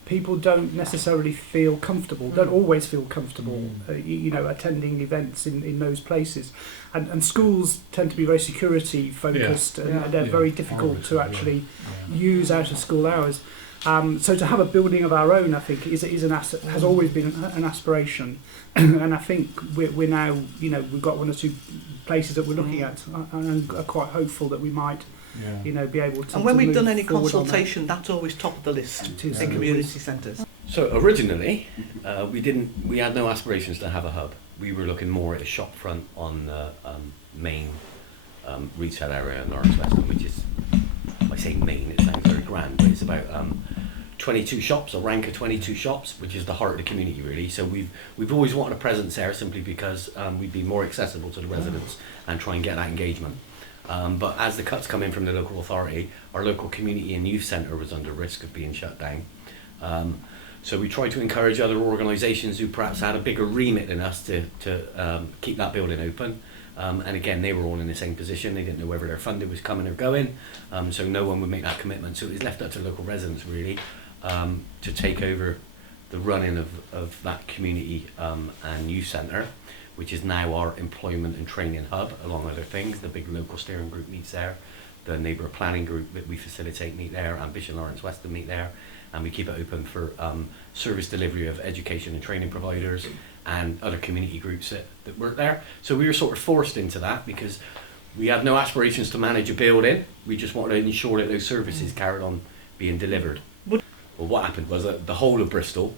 people don't necessarily feel comfortable, don't always feel comfortable, attending events in those places. And schools tend to be very security focused, and they're very difficult to actually use out of school hours. So to have a building of our own, I think, is an asset, has always been an aspiration. And I think we're now, we've got 1 or 2 places that we're looking at, and are quite hopeful that we might be able to. And when we've done any consultation, that's always top of the list in community centres. So originally, we had no aspirations to have a hub. We were looking more at a shop front on the main retail area in Lawrence Weston, which is, I say main, it sounds very grand, but it's about 22 shops, a rank of 22 shops, which is the heart of the community really. So we've always wanted a presence there, simply because we'd be more accessible to the residents and try and get that engagement. But as the cuts come in from the local authority, our local community and youth centre was under risk of being shut down. So we tried to encourage other organisations who perhaps had a bigger remit than us to keep that building open. And again, they were all in the same position. They didn't know whether their funding was coming or going. So no one would make that commitment. So it was left up to local residents really to take over the running of that community and youth centre. which is now our employment and training hub, along other things. The big local steering group meets there. The neighbourhood planning group that we facilitate meet there. Ambition Lawrence Weston meet there. And we keep it open for service delivery of education and training providers and other community groups that work there. So we were sort of forced into that because we had no aspirations to manage a building. We just wanted to ensure that those services carried on being delivered. Well, what happened was that the whole of Bristol,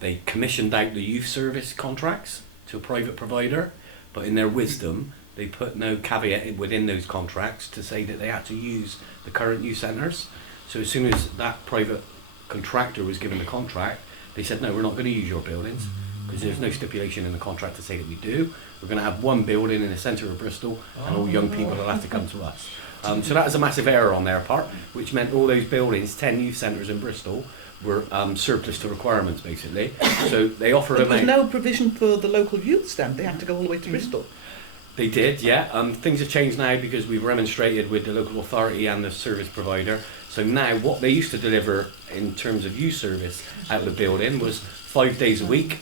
they commissioned out the youth service contracts to a private provider, but in their wisdom, they put no caveat within those contracts to say that they had to use the current youth centres. So as soon as that private contractor was given the contract, they said, no, we're not going to use your buildings because there's no stipulation in the contract to say that we do. We're going to have one building in the centre of Bristol and all young people will have to come to us. So that was a massive error on their part, which meant all those buildings, 10 youth centres in Bristol, were surplus to requirements basically. So they offered them There was out. no provision for the local youth stand. They had to go all the way to Bristol. They did, yeah. Things have changed now because we've remonstrated with the local authority and the service provider. So now what they used to deliver in terms of youth service out of the building was 5 days a week,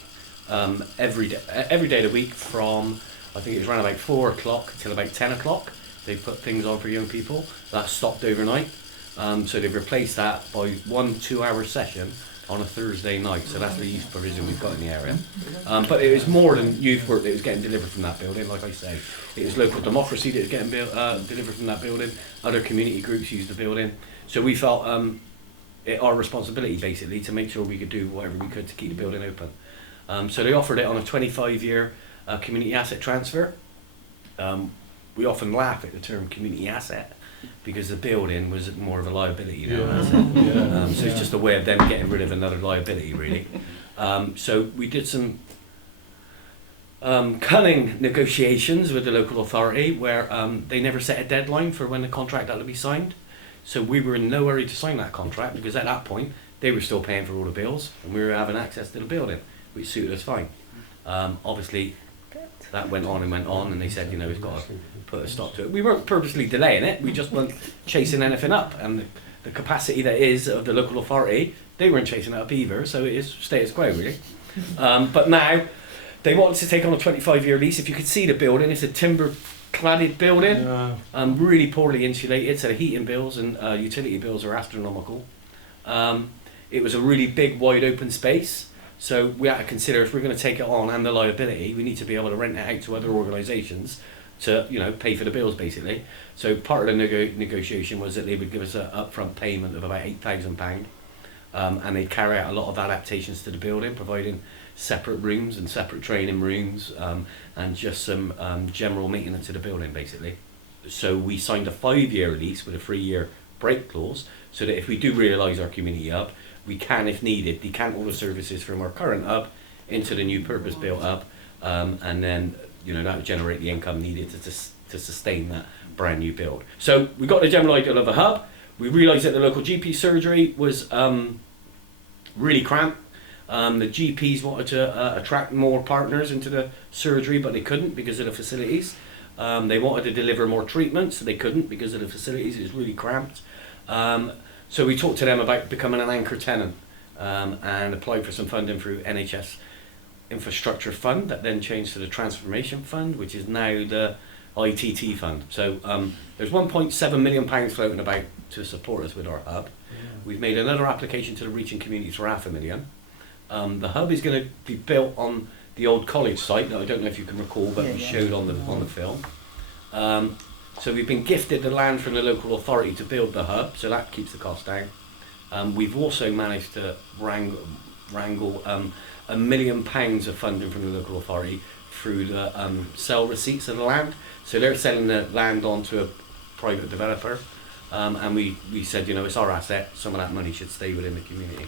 every day of the week from, I think it was around about 4 o'clock till about 10 o'clock. They put things on for young people. That stopped overnight. So they've replaced that by 1 2-hour session on a Thursday night. So that's the youth provision we've got in the area. But it was more than youth work that was getting delivered from that building, like I say. It was local democracy that was getting delivered from that building. Other community groups used the building. So we felt it our responsibility basically to make sure we could do whatever we could to keep the building open. So they offered it on a 25-year community asset transfer. We often laugh at the term community asset because the building was more of a liability than an asset. So it's just a way of them getting rid of another liability, really. So we did some cunning negotiations with the local authority where they never set a deadline for when the contract had to be signed. So we were in no hurry to sign that contract because at that point they were still paying for all the bills and we were having access to the building, which suited us fine. Obviously that went on and they said, you know, we've got to put a stop to it. We weren't purposely delaying it, we just weren't chasing anything up, and the capacity that is of the local authority, they weren't chasing it up either, so it is status quo really. But now they wanted to take on a 25-year lease. If you could see the building, it's a timber cladded building, really poorly insulated, so the heating bills and utility bills are astronomical. It was a really big wide open space. So we had to consider if we're going to take it on and the liability, we need to be able to rent it out to other organisations to, you know, pay for the bills basically. So part of the negotiation was that they would give us an upfront payment of about £8,000, and they'd carry out a lot of adaptations to the building, providing separate rooms and separate training rooms, and just some general maintenance of the building basically. So we signed a 5-year lease with a 3-year break clause, so that if we do realise our community hub, we can, if needed, decant all the services from our current hub into the new purpose-built hub, and then, you know, that would generate the income needed to sustain that brand new build. So we got the general idea of a hub. We realised that the local GP surgery was really cramped. The GPs wanted to attract more partners into the surgery, but they couldn't because of the facilities. They wanted to deliver more treatments, so they couldn't because of the facilities. It was really cramped. So we talked to them about becoming an anchor tenant, and applied for some funding through NHS Infrastructure Fund, that then changed to the Transformation Fund, which is now the ITT Fund. So there's £1.7 million floating about to support us with our hub. We've made another application to the Reaching Communities for £500,000. The hub is going to be built on the old college site that I don't know if you can recall, but we showed on the film. So we've been gifted the land from the local authority to build the hub, so that keeps the cost down. We've also managed to wrangle £1 million of funding from the local authority through the sell receipts of the land. So they're selling the land on to a private developer, and we said, you know, it's our asset, some of that money should stay within the community.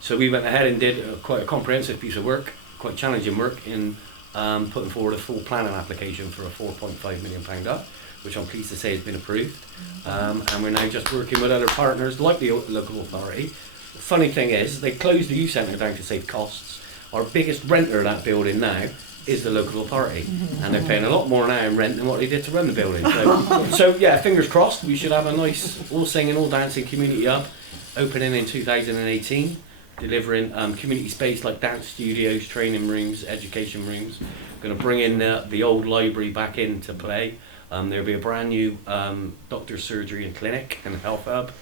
So we went ahead and did quite a comprehensive piece of work, quite challenging work in putting forward a full planning application for a £4.5 million hub, which I'm pleased to say has been approved. And we're now just working with other partners like the local authority. The funny thing is, they closed the youth centre down to save costs. Our biggest renter of that building now is the local authority, and they're paying a lot more now in rent than what they did to run the building. So yeah, fingers crossed, we should have a nice all singing, all dancing community hub opening in 2018. delivering community space like dance studios, training rooms, education rooms. We're going to bring in the old library back into play. There'll be a brand new doctor's surgery and clinic and health hub.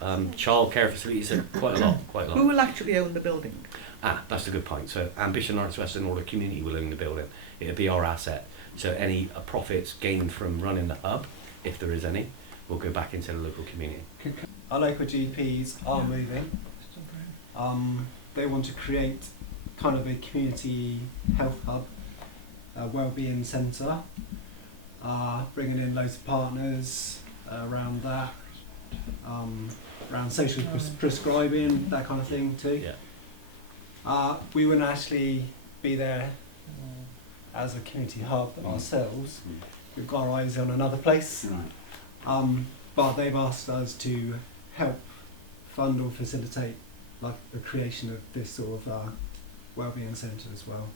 Childcare facilities, quite a lot. Who will actually own the building? That's a good point. So Ambition Lawrence Western or the community will own the building. It'll be our asset. So any profits gained from running the hub, if there is any, will go back into the local community. Our local GPs are moving. They want to create kind of a community health hub, a wellbeing centre, bringing in loads of partners around that, around social prescribing, that kind of thing too. We wouldn't actually be there as a community hub ourselves. We've got our eyes on another place, but they've asked us to help fund or facilitate like the creation of this sort of wellbeing centre as well,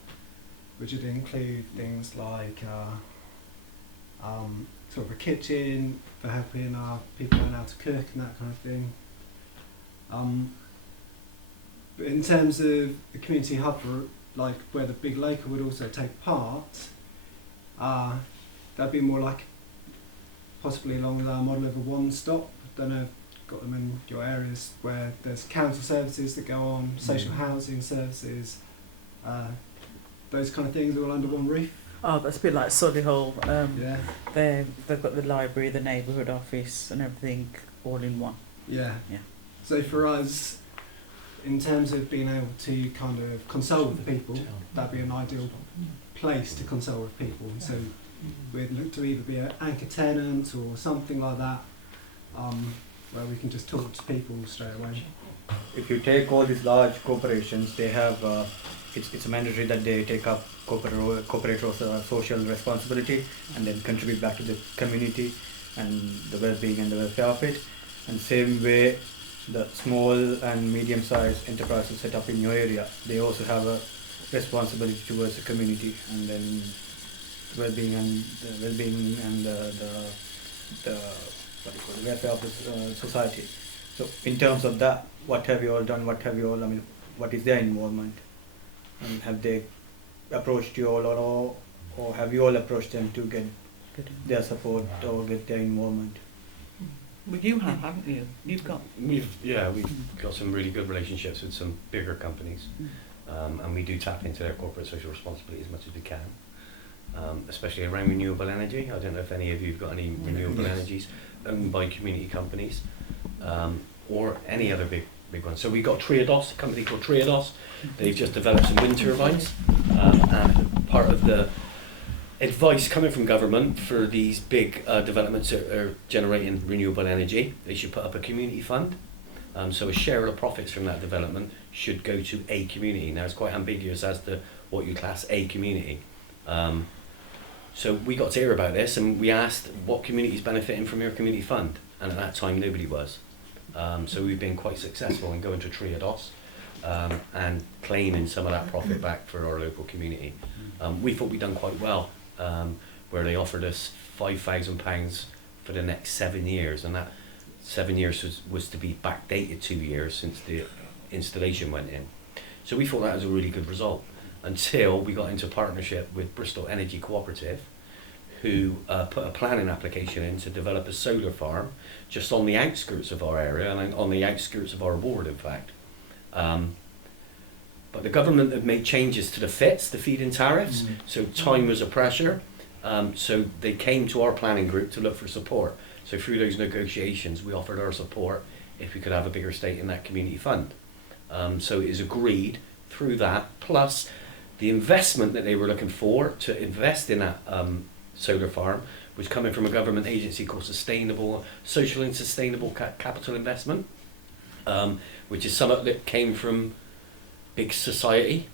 which would include things like sort of a kitchen for helping our people learn how to cook and that kind of thing. But in terms of the community hub, like where the big local would also take part, that'd be more like possibly along with our model of a one-stop. Don't know if you've got them in your areas where there's council services that go on, social housing services, those kind of things all under one roof. Oh, that's a bit like Solihull. Yeah. They've got the library, the neighbourhood office and everything all in one. Yeah. Yeah. So for us, in terms of being able to kind of consult with people, that'd be an ideal place to consult with people. So we'd look to either be an anchor tenant or something like that, where we can just talk to people straight away. If you take all these large corporations, they have it's mandatory that they take up corporate social responsibility and then contribute back to the community and the well-being and the welfare of it. And same way, the small and medium-sized enterprises set up in your area, they also have a responsibility towards the community and then well-being and the welfare of the society. So in terms of that, what have you all done? What is their involvement? And have they approached you all, or have you all approached them to get their support or get their involvement? Well, you have, haven't you? We've got some really good relationships with some bigger companies, and we do tap into their corporate social responsibility as much as we can, especially around renewable energy. I don't know if any of you have got any renewable energies owned by community companies, or any other big ones. So we've got Triodos, a company called Triodos. They've just developed some wind turbines, and part of the advice coming from government for these big developments that are generating renewable energy, they should put up a community fund. So a share of the profits from that development should go to a community. Now it's quite ambiguous as to what you class a community. So we got to hear about this and we asked what community is benefiting from your community fund, and at that time nobody was. So we've been quite successful in going to Triodos and claiming some of that profit back for our local community. We thought we'd done quite well, where they offered us £5,000 for the next 7 years, and that 7 years was to be backdated 2 years since the installation went in. So we thought that was a really good result, until we got into partnership with Bristol Energy Cooperative, who put a planning application in to develop a solar farm just on the outskirts of our area, and on the outskirts of our ward in fact. But the government have made changes to the FITs, the feed-in tariffs, so time was a pressure. So they came to our planning group to look for support. So through those negotiations, we offered our support if we could have a bigger stake in that community fund. So it is agreed through that, plus the investment that they were looking for to invest in that solar farm was coming from a government agency called Social and Sustainable Capital Investment, which is something that came from Big Society,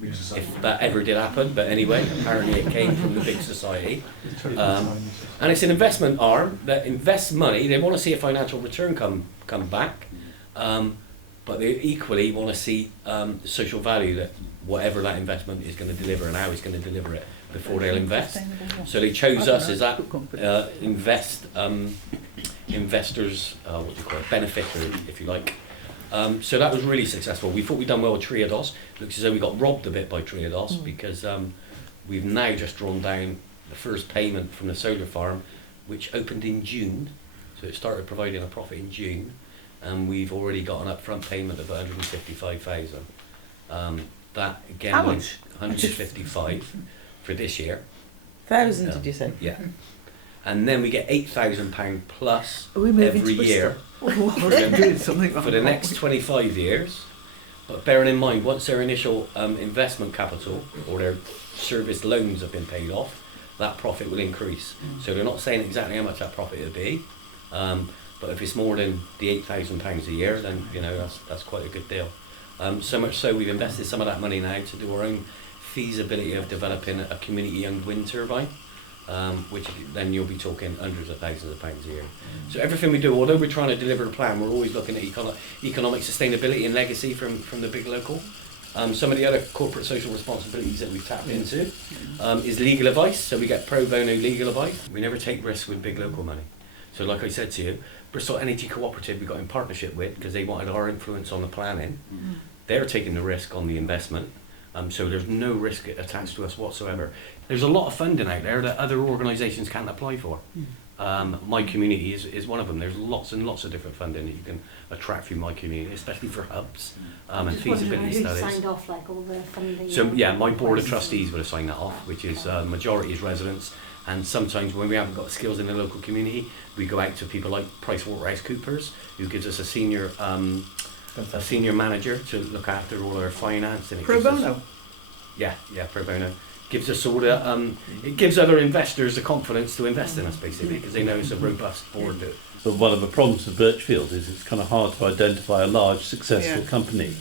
if that ever did happen, but anyway, apparently it came from the Big Society. And it's an investment arm that invests money. They want to see a financial return come back, but they equally want to see the social value that whatever that investment is going to deliver and how it's going to deliver it before they'll invest. So they chose us as that investors, what do you call it, beneficiary, if you like. So that was really successful. We thought we'd done well with Triodos. Looks as though we got robbed a bit by Triodos because we've now just drawn down the first payment from the solar farm, which opened in June. So it started providing a profit in June, and we've already got an upfront payment of 155,000. That again, How much? 155 for this year. Thousand, did you say? Yeah. And then we get £8,000 plus Are we moving every to year Doing something for the next 25 years. But bearing in mind, once their initial investment capital or their service loans have been paid off, that profit will increase. So they're not saying exactly how much that profit will be, but if it's more than the £8,000 a year, then you know that's quite a good deal. So much so we've invested some of that money now to do our own feasibility of developing a community-owned wind turbine, which then you'll be talking hundreds of thousands of pounds a year. So everything we do, although we're trying to deliver a plan, we're always looking at economic sustainability and legacy from the big local. Some of the other corporate social responsibilities that we've tapped into is legal advice. So we get pro bono legal advice. We never take risks with big local money. So like I said to you, Bristol Energy Cooperative we got in partnership with because they wanted our influence on the planning. They're taking the risk on the investment. So there's no risk attached to us whatsoever. There's a lot of funding out there that other organisations can't apply for. My community is one of them. There's lots and lots of different funding that you can attract through my community, especially for hubs and feasibility studies. Signed off like all the funding? So yeah, my board of trustees would have signed that off, which is majority is residents. And sometimes when we haven't got skills in the local community, we go out to people like PricewaterhouseCoopers, who gives us a senior manager to look after all our finance. And it Pro bono? Yeah, pro bono. Gives us all the, it gives other investors the confidence to invest in us basically because they know it's a robust board. But one of the problems with Birchfield is it's kind of hard to identify a large successful company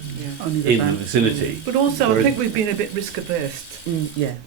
in the vicinity. But also I think we've been a bit risk averse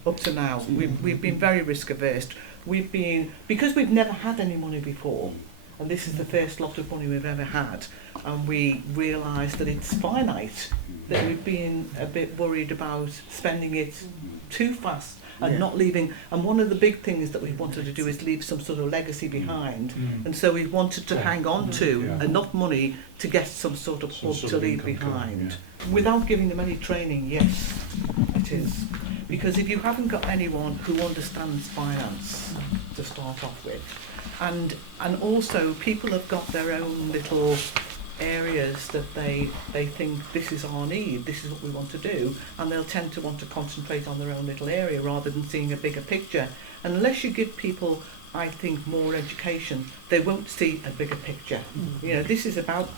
up to now. Mm. We've been very risk averse. Because we've never had any money before, and this is the first lot of money we've ever had, and we realised that it's finite, that we've been a bit worried about spending it too fast and not leaving. And one of the big things that we wanted to do is leave some sort of legacy behind. And so we wanted to hang on to enough money to get some sort of hub to leave behind. Without giving them any training, yes, it is. Because if you haven't got anyone who understands finance to start off with, and also people have got their own little areas that they think this is our need, this is what we want to do, and they'll tend to want to concentrate on their own little area rather than seeing a bigger picture. And unless you give people, I think, more education, they won't see a bigger picture. You know, this is about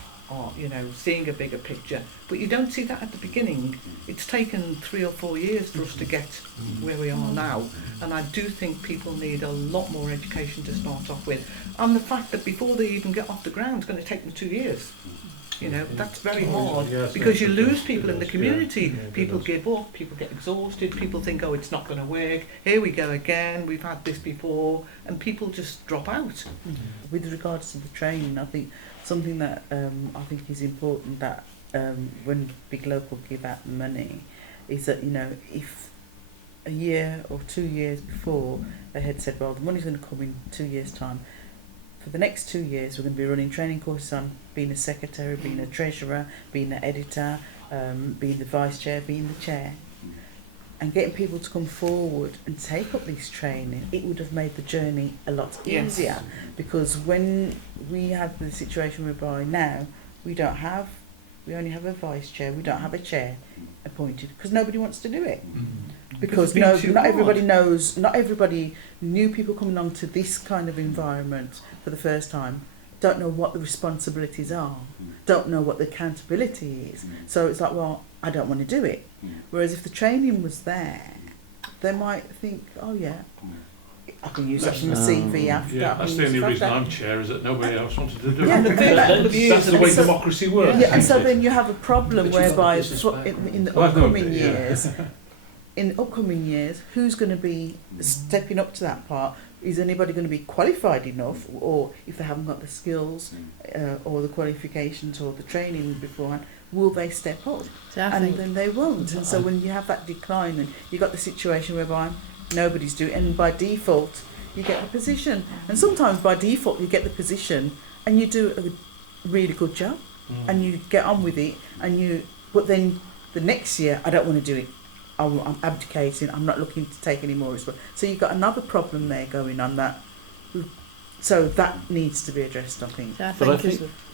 seeing a bigger picture, but you don't see that at the beginning. It's taken 3 or 4 years for us to get where we are now, and I do think people need a lot more education to start off with. And the fact that before they even get off the ground, it's going to take them 2 years. You know, that's very hard because you lose people in the community. People give up, people get exhausted, people think, oh, it's not going to work, here we go again, we've had this before, and people just drop out. With regards to the training, I think something that I think is important that when big local give out money is that, you know, if a year or 2 years before they had said, well, the money's going to come in 2 years' time, for the next 2 years we're going to be running training courses on being a secretary, being a treasurer, being an editor, being the vice chair, being the chair, and getting people to come forward and take up this training, it would have made the journey a lot easier. Because when we have the situation whereby now we only have a vice chair, we don't have a chair appointed because nobody wants to do it. Because not everybody knows, not everybody, new people coming onto this kind of environment for the first time don't know what the responsibilities are, don't know what the accountability is. So it's like, well, I don't want to do it. Whereas if the training was there, they might think, oh yeah, I can use that from the CV after. Yeah, that's the only reason I'm chair, is that nobody else wanted to do it. Yeah, that's the way democracy works. Yeah, and so then you have a problem whereby in the upcoming years, who's going to be stepping up to that part? Is anybody going to be qualified enough, or if they haven't got the skills or the qualifications or the training beforehand, will they step up? And then they won't. And so when you have that decline, and you've got the situation whereby nobody's doing it, and by default you get the position. And sometimes by default you get the position and you do a really good job. and you get on with it, but then the next year I don't want to do it. I'm abdicating. I'm not looking to take any more responsibility. So you've got another problem there going on so that needs to be addressed, I think.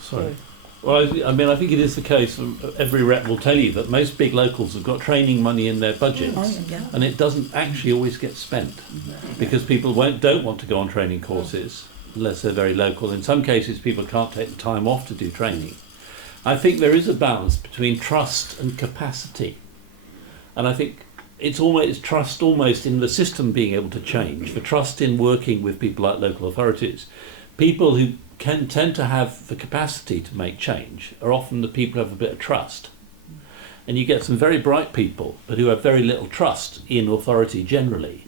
Sorry. Well, I think it is the case. Every rep will tell you that most big locals have got training money in their budgets, and it doesn't actually always get spent because people don't want to go on training courses unless they're very local. In some cases, people can't take the time off to do training. I think there is a balance between trust and capacity. And I think it's trust almost in the system being able to change, for trust in working with people like local authorities. People who can tend to have the capacity to make change are often the people who have a bit of trust. And you get some very bright people, but who have very little trust in authority generally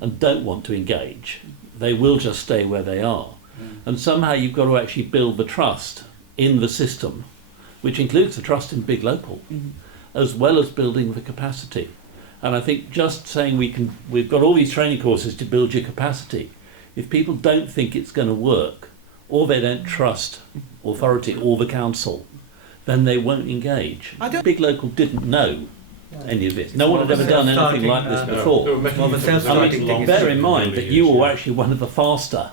and don't want to engage. They will just stay where they are. And somehow you've got to actually build the trust in the system, which includes the trust in big local, as well as building the capacity. And I think just saying we've got all these training courses to build your capacity, if people don't think it's going to work, or they don't trust authority or the council, then they won't engage. Big local didn't know any of this. No one had ever done anything like this before. Bear in mind that you were actually one of the faster.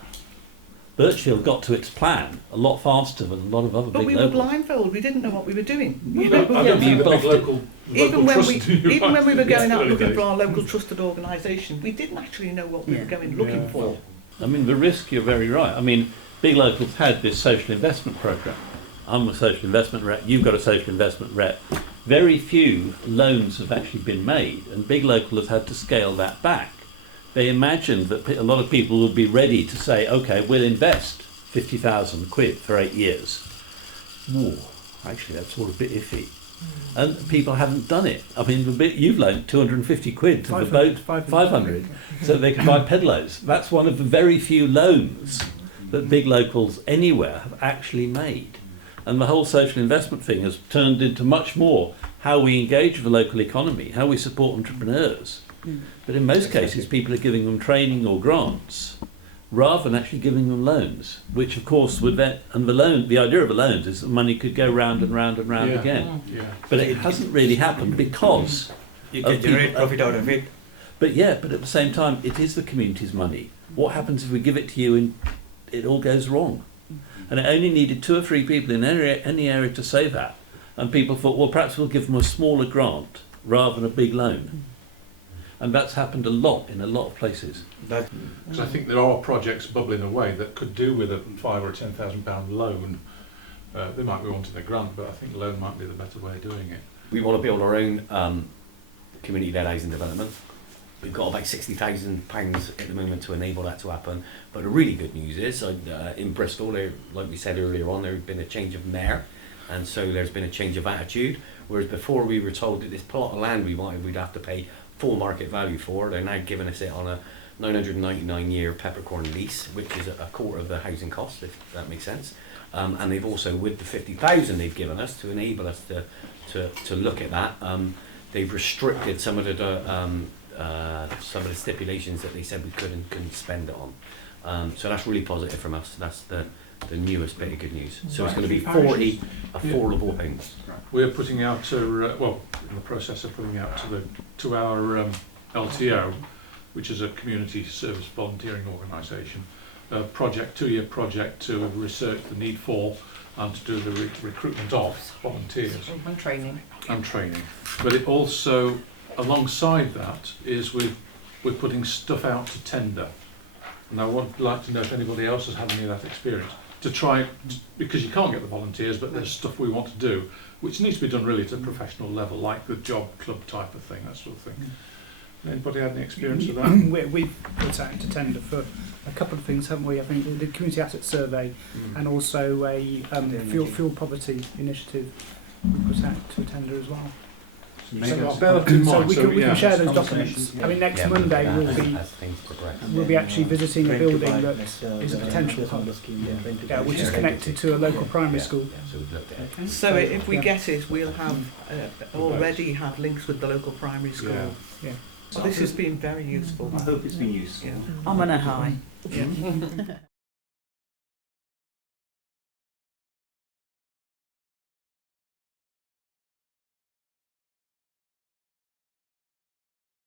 Birchfield got to its plan a lot faster than a lot of other big locals. But we were blindfolded. We didn't know what we were doing. Even when we were going out looking for our local trusted organisation, we didn't actually know what we were going looking for. I mean, the risk, you're very right. I mean, big locals had this social investment programme. I'm a social investment rep, you've got a social investment rep. Very few loans have actually been made, and big local has had to scale that back. They imagined that a lot of people would be ready to say, okay, we'll invest 50,000 quid for 8 years. Ooh, actually, that's all a bit iffy. And people haven't done it. I mean, the bit you've loaned 250 quid to the boat, 500, so they can buy pedlos. That's one of the very few loans that big locals anywhere have actually made. And the whole social investment thing has turned into much more how we engage with the local economy, how we support entrepreneurs. But in most cases, people are giving them training or grants rather than actually giving them loans, which of course would then, and the idea of the loans is that money could go round and round and round again. But it hasn't really happened because you can generate profit out of it. But at the same time, it is the community's money. What happens if we give it to you and it all goes wrong? And it only needed 2 or 3 people in any area to say that. And people thought, well, perhaps we'll give them a smaller grant rather than a big loan. And that's happened a lot in a lot of places. Because I think there are projects bubbling away that could do with a £5,000 or £10,000 loan. They might be wanting a grant, but I think a loan might be the better way of doing it. We want to build our own community-led housing development. We've got about £60,000 at the moment to enable that to happen. But the really good news is, in Bristol, like we said earlier on, there's been a change of mayor, and so there's been a change of attitude. Whereas before we were told that this plot of land we'd have to pay full market value for, they're now giving us it on a 999-year peppercorn lease, which is a quarter of the housing cost, if that makes sense. And they've also, with the 50,000 they've given us to enable us to look at that, they've restricted some of the stipulations that they said we couldn't spend it on. So that's really positive from us. That's the newest bit of good news. So it's going to be 40 affordable homes. We're putting out, in the process of putting out to our LTO, which is a community service volunteering organisation, a 2-year project to research the need for and to do the recruitment of volunteers. And training. And training. But it also, alongside that, is we're putting stuff out to tender. And I would like to know if anybody else has had any of that experience. To try, because you can't get the volunteers, but there's stuff we want to do, which needs to be done really at a professional level, like the job club type of thing, that sort of thing. Anybody had any experience of that? We've put out to tender for a couple of things, haven't we? I think the community asset survey and also a fuel poverty initiative we put out to a tender as well. So we can share those documents. I mean, next Monday we'll be actually visiting a building that is a potential hub, which is connected to a local primary school. So if we get it, we'll have already have links with the local primary school. Yeah. So this has been very useful. I hope it's been useful. I'm on a high. Yeah.